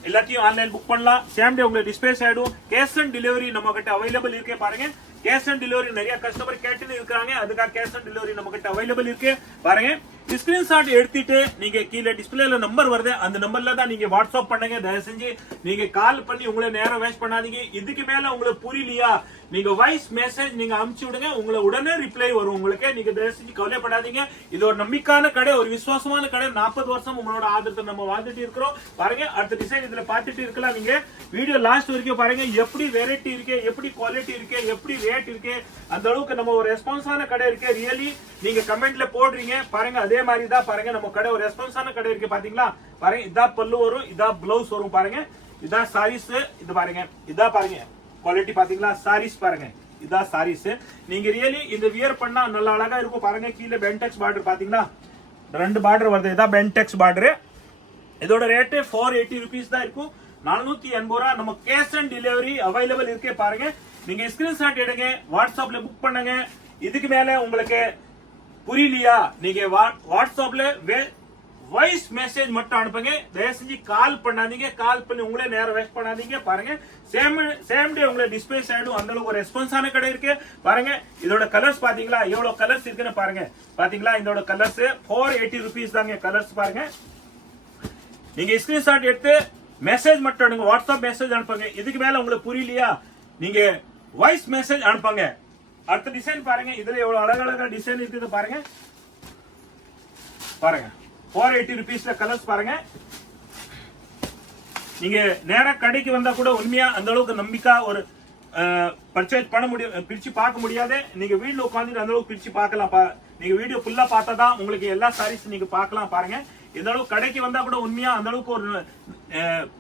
எல்லாத்தையும் ஆன்லைன் புக் பண்ணலாம். சேம் டே உங்களுக்கு டிஸ்பேஸ் ஆயிடும். கேஷ் ஆன் டெலிவரி நம்ம கிட்ட அவைலபிள் இருக்கே பாருங்க. கேஷ் ஆன் டெலிவரி நிறைய கஸ்டமர் கேட்டுன்னு இருக்காங்க. அதுக்காக கேஷ் ஆன் டெலிவரி நம்ம கிட்ட அவைலபிள் இருக்கு பாருங்க. ஸ்கிரீன்ஷாட் எடுத்துட்டு நீங்க கீழே டிஸ்பிளேல நம்பர் வருது, அந்த நம்பர்ல தான் நீங்க வாட்ஸ்அப் பண்ணுங்க. தயவு செஞ்சு நீங்க கால் பண்ணி உங்களை நேரம் வேஸ்ட் பண்ணாதீங்க. இதுக்கு மேல உங்களுக்கு புரியலையா, நீங்க வாய்ஸ் மெசேஜ் நீங்க அனுப்பிச்சு விடுங்க, உங்களை உடனே ரிப்ளை வரும் உங்களுக்கு. நீங்க தயவு செஞ்சு கவலைப்படாதீங்க. இது ஒரு நம்பிக்கையான கடை, ஒரு விசுவாசமான கடை. 40 வருஷம் உங்களோட ஆதரத்தை நம்ம வாழ்ந்துட்டு இருக்கிறோம் பாருங்க. அடுத்த டிசைன் இதுல பார்த்துட்டு இருக்கலாம். நீங்க வீடியோ லாஸ்ட் வரைக்கும் பாருங்க. எப்படி வெரைட்டி இருக்கு, எப்படி குவாலிட்டி இருக்கு, எப்படி ரேட் இருக்கு, அந்த அளவுக்கு நம்ம ஒரு ரெஸ்பான்ஸான கடை இருக்கு. ரியலி நீங்க கமெண்ட்ல போடுறீங்க பாருங்க. அதே மாதிரி தான் பாருங்க நம்ம கடை ஒரு ரெஸ்பான்ஸான கடை இருக்கு பாத்தீங்களா பாருங்க. இதான் பல்லு வரும், இதான் பிளவுஸ் வரும் பாருங்க. இதான் சாரீஸ், இது பாருங்க. இதான் பாருங்க குவாலிட்டி பாத்தீங்களா. சாரீஸ் பாருங்க, இதான் சாரீஸ். நீங்க ரியலி இந்த வியர் பண்ணா நல்லா அழகா இருக்கும் பாருங்க. கீழே பென்டெக்ஸ் பார்டர் பாத்தீங்களா, 2 பார்டர் வருது. இதான் பென்டெக்ஸ் பார்டர். இதோட ரேட் 480 rupees தான் இருக்கும். 480 ரூபா. நம்ம கேஷ் ஆன் டெலிவரி அவைலபிள் இருக்கே பாருங்க. நீங்க ஸ்கிரீன்ஷாட் எடுங்க, வாட்ஸ்அப்ல புக் பண்ணுங்க. இதுக்கு மேல உங்களுக்கு புரியலையா, நீங்க வாட்ஸ்அப்ல வாய்ஸ் மெசேஜ் மட்டும் அனுப்புங்க. தயவு செஞ்சு கால் பண்ணாதீங்க. கால் பண்ணி உங்களே நேரம் வேஸ்ட் பண்ணாதீங்க பாருங்க. சேம் டே உங்களை டிஸ்பேஸ் ஆயிடும். அந்த அளவுக்கு ஒரு ரெஸ்பான்ஸான கடை இருக்கு பாருங்க. இதோட கலர்ஸ் பாத்தீங்களா, எவ்வளவு கலர்ஸ் இருக்குன்னு பாருங்க. பாத்தீங்களா இதோட கலர்ஸ் 480 rupees தாங்க கலர்ஸ் பாருங்க. நீங்க ஸ்கிரீன்ஷாட் எடுத்து மெசேஜ் மட்டும் அனுப்புங்க, வாட்ஸ்அப் மெசேஜ் அனுப்புங்க. இதுக்கு மேல உங்களுக்கு புரியலையா, நீங்க வாய்ஸ் மெசேஜ் அனுப்புங்க. அடுத்த டிசைன் பாருங்க. இதுல எவ்வளவு அழகழகா டிசைன் இருக்குது பாருங்க. பாருங்க 480 rupeesல கலர்ஸ் பாருங்க. நீங்க நேரா கடைக்கு வந்தா கூட உண்மையா அந்த அளவுக்கு நம்பிக்கை ஒரு பர்ச்சேஸ் பண்ண முடியும், பிரிச்சு பார்க்க முடியாது. நீங்க வீட்ல உட்கார்ந்து அந்த அளவுக்கு பிரிச்சு பார்க்கலாம். நீங்க வீடியோ ஃபுல்லா பார்த்தாதான் உங்களுக்கு எல்லா சாரீஸ் நீங்க பார்க்கலாம் பாருங்க. இந்த அளவுக்கு கடைக்கு வந்தா கூட உண்மையா அந்த அளவுக்கு ஒரு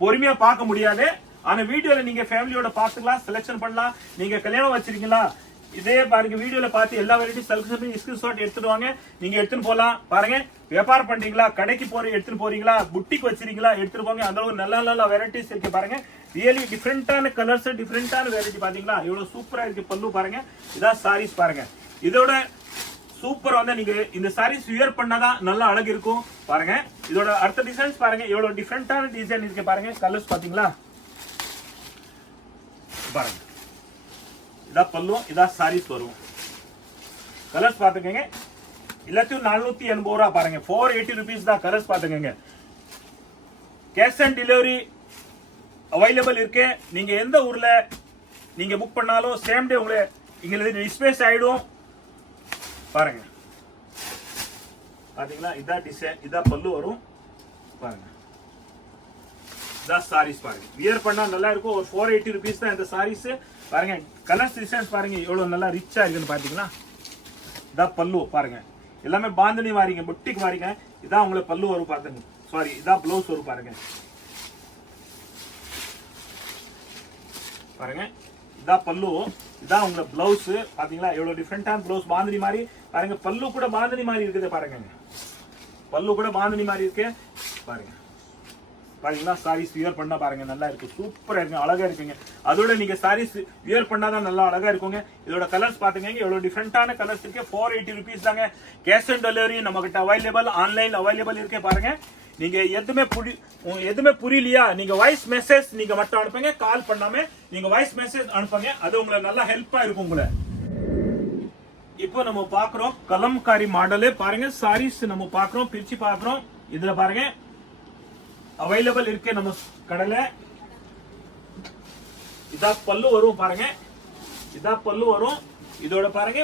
பொறுமையா பார்க்க முடியாது. ஆனா வீடியோல நீங்க ஃபேமிலியோட பாத்துக்கலாம், செலக்ஷன் பண்ணலாம். நீங்க கல்யாணம் வச்சிருக்கீங்களா, இதே பாருங்க வீடியோல பார்த்து எல்லா வெரைட்டியும் செலக்ஷன் பண்ணி ஸ்கிரீன்ஷாட் எடுத்துட்டு வாங்க. நீங்க எடுத்துட்டு போலாம் பாருங்க. வியாபாரம் பண்றீங்களா, கடைக்கு எடுத்துட்டு போறீங்களா, புட்டிக் வச்சிருக்கீங்களா, எடுத்துட்டு போங்க. அந்த அளவுக்கு நல்ல நல்ல வெரைட்டிஸ் இருக்கு பாருங்க. ரியலி டிஃபரெண்டான கலர்ஸ், டிஃபரெண்டான வெரைட்டி பாத்தீங்களா, எவ்வளவு சூப்பரா இருக்கு. பல்லு பாருங்க, இதான் சாரீஸ் பாருங்க. இதோட சூப்பர் வந்து நீங்க இந்த சாரீஸ் வியர் பண்ணாதான் நல்லா அழகு இருக்கும் பாருங்க. இதோட அடுத்த டிசைன்ஸ் பாருங்க, எவ்வளவு டிஃபரெண்டான டிசைன் இருக்கு பாருங்க. கலர்ஸ் பாத்தீங்களா பாருங்க. இதான் பல்லும், இதான் சாரீஸ் வரும். கலர்ஸ் பாத்துக்கங்க. எல்லாத்தையும் 480 ரூபா பாருங்க. 480 rupees தான் கலர்ஸ் பாத்துக்கங்க. கேஷ் ஆன் டெலிவரி அவைலபிள் இருக்கு. நீங்க எந்த ஊர்ல நீங்க புக் பண்ணாலும் சேம் டே உங்களை இங்க டிஸ்பேஸ் ஆயிடும் பாருங்க. பாத்தீங்களா, இதான் டிசைன், இதான் பல்லு வரும் பாருங்க. இதான் சாரீஸ் பாருங்க. வியர் பண்ணா நல்லா இருக்கும். ஒரு 480 rupees தான் இந்த சாரீஸ் பாருங்க. கலர்ஸ் டிசைன்ஸ் பாருங்க எவ்வளவு நல்லா ரிச்சா இருக்குன்னு பாத்தீங்களா. இதான் பல்லு பாருங்க. எல்லாமே பாந்தனி வாரிங்க, புட்டிக் வாரிங்க. இதான் உங்களுக்கு பல்லு வரும் பாருங்க. சாரி, இதான் ப்ளவுஸ் வரும் பாருங்க. பாருங்க, இதான் பல்லு, இதான் உங்க பிளவுஸ் பாத்தீங்களா. எவ்வளவு டிஃபரெண்டான பிளவுஸ், பாந்தனி மாதிரி பாருங்க. பல்லு கூட பாந்தனி மாதிரி இருக்குது பாருங்க. பல்லு கூட பாந்தனி மாதிரி இருக்கு பாருங்க. பாத்தீங்களா சாரீஸ் வியர் பண்ணா பாருங்க நல்லா இருக்கு, சூப்பரா இருக்குங்க, அழகா இருக்குங்க. அதோட நீங்க சாரீஸ் வியர் பண்ணாதான் நல்லா அழகா இருக்குங்க. இதோட கலர்ஸ் பாத்துங்க எவ்வளவு டிஃபரெண்டான கலர்ஸ் இருக்கு. 480 rupees தாங்க. கேஷ் ஆன் டெலிவரி நம்ம கிட்ட அவைலபிள், ஆன்லைன் அவைலபிள் இருக்கு. பாருங்க நீங்க எதுவுமே புரியலையா, நீங்க வாய்ஸ் மெசேஜ் நீங்க மட்டும் அனுப்புங்க, கால் பண்ணாம நீங்க வாய்ஸ் மெசேஜ் அனுப்புங்க, அது உங்களுக்கு நல்லா ஹெல்ப்பா இருக்கும் உங்களை. இப்போ நம்ம பாக்குறோம் கலம்காரி மாடல் பாருங்க, சாரீஸ் நம்ம பாக்குறோம், பிரிச்சு பாக்குறோம். இதுல பாருங்க அவைலபிள் இருக்கு நம்ம கடையில. இதா பல்லு வரும் பாருங்க, இதா பல்லு வரும். இதோட பாருங்க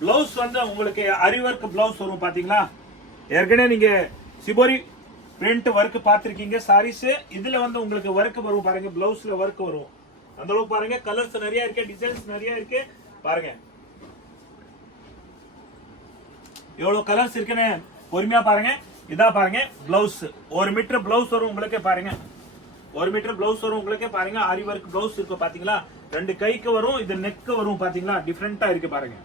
பிளவுஸ் வந்து உங்களுக்கு அரி ஒர்க் பிளவுஸ் வரும் பாத்தீங்களா. ஏற்கனவே நீங்க சிபோரி பிரிண்ட் ஒர்க் பாத்திருக்கீங்க சாரீஸ், இதுல வந்து உங்களுக்கு ஒர்க் வரும் பாருங்க, பிளவுஸ்ல ஒர்க் வரும். அந்த அளவுக்கு பாருங்க கலர்ஸ் நிறைய இருக்கு, டிசைன்ஸ் நிறைய இருக்கு. பாருங்க எவ்வளவு கலர்ஸ் இருக்குன்னு பொறுமையா பாருங்க. இதா பாருங்க பிளவுஸ், 1 மீட்டர் பிளவுஸ் வரும் உங்களுக்கு பாருங்க, 1 மீட்டர் பிளவுஸ் வரும் உங்களுக்கு பாருங்க. ஆரி ஒர்க் பிளவுஸ் இருக்கு பாத்தீங்களா, 2 கைக்கு வரும், இது நெக் வரும் பாத்தீங்களா, டிஃபரெண்டா இருக்கு பாருங்க,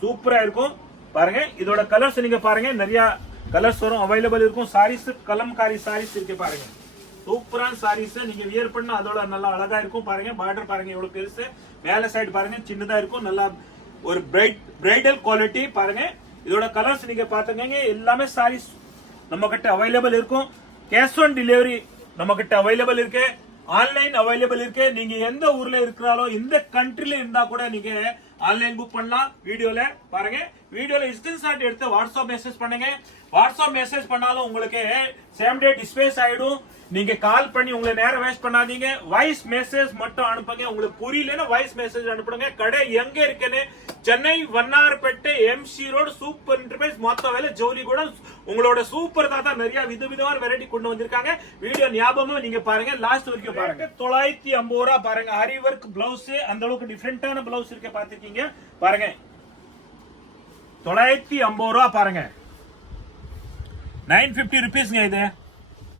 சூப்பரா இருக்கும் பாருங்க. இதோட கலர்ஸ் நீங்க பாருங்க நிறைய கலர்ஸ் வரும், அவைலபிள் இருக்கும். சாரீஸ் கலம்காரி சாரீஸ் இருக்கு பாருங்க, சூப்பரான சாரீஸ் நீங்க வியர் பண்ணா அதோட நல்லா அழகா இருக்கும் பாருங்க. பார்டர் பாருங்க எவ்வளவு பெருசு, மேல சைடு பாருங்க சின்னதா இருக்கும், நல்லா ஒரு பிரைடல் குவாலிட்டி பாருங்க. இதோட கலர்ஸ் நீங்க பாத்துங்க எல்லாமே சாரீஸ் நம்ம கிட்ட அவைலபிள் இருக்கும். கேஷ் ஆன் டெலிவரி நம்ம கிட்ட அவைலபிள் இருக்கு, ஆன்லைன் அவைலபிள் இருக்கு. நீங்க எந்த ஊர்ல இருக்கிறாலும் இந்த கண்ட்ரில இருந்தா கூட நீங்க ஆன்லைன் புக் பண்ணலாம். வீடியோல பாருங்க, வீடியோல ஸ்கிரீன்ஷாட் எடுத்து வாட்ஸ்அப் மெசேஜ் பண்ணுங்க. வாட்ஸ்அப் மெசேஜ் பண்ணாலும் உங்களுக்கு சேம் டே டிஸ்பேச் ஆயிடும். நீங்க கால் பண்ணி உங்களை நேரம் வேஸ்ட் பண்ணாதீங்க, வாய்ஸ் மெசேஜ் மட்டும் அனுப்புங்க. உங்களுக்கு புரியலன்னா வாய்ஸ் மெசேஜ் அனுப்புங்க. கடை எங்க இருக்குன்னு Chennai Vannarpettai MC road super enterprise மொத்த வேலை ஜவுளி கூட உங்களோட சூப்பர் தாத்தா நிறைய விதவிதமான வெரைட்டி கொண்டு வந்திருக்காங்க. வீடியோ ஞாபகமா நீங்க பாருங்க, லாஸ்ட் வரைக்கும் பாருங்க. 950 ரூபா பாருங்க, ஆரி ஒர்க் பிளவுஸ் அந்த அளவுக்கு டிஃபரெண்டான பிளவுஸ் இருக்க பாத்திருக்கீங்க பாருங்க. 950 ரூபா பாருங்க, 950 rupees இது.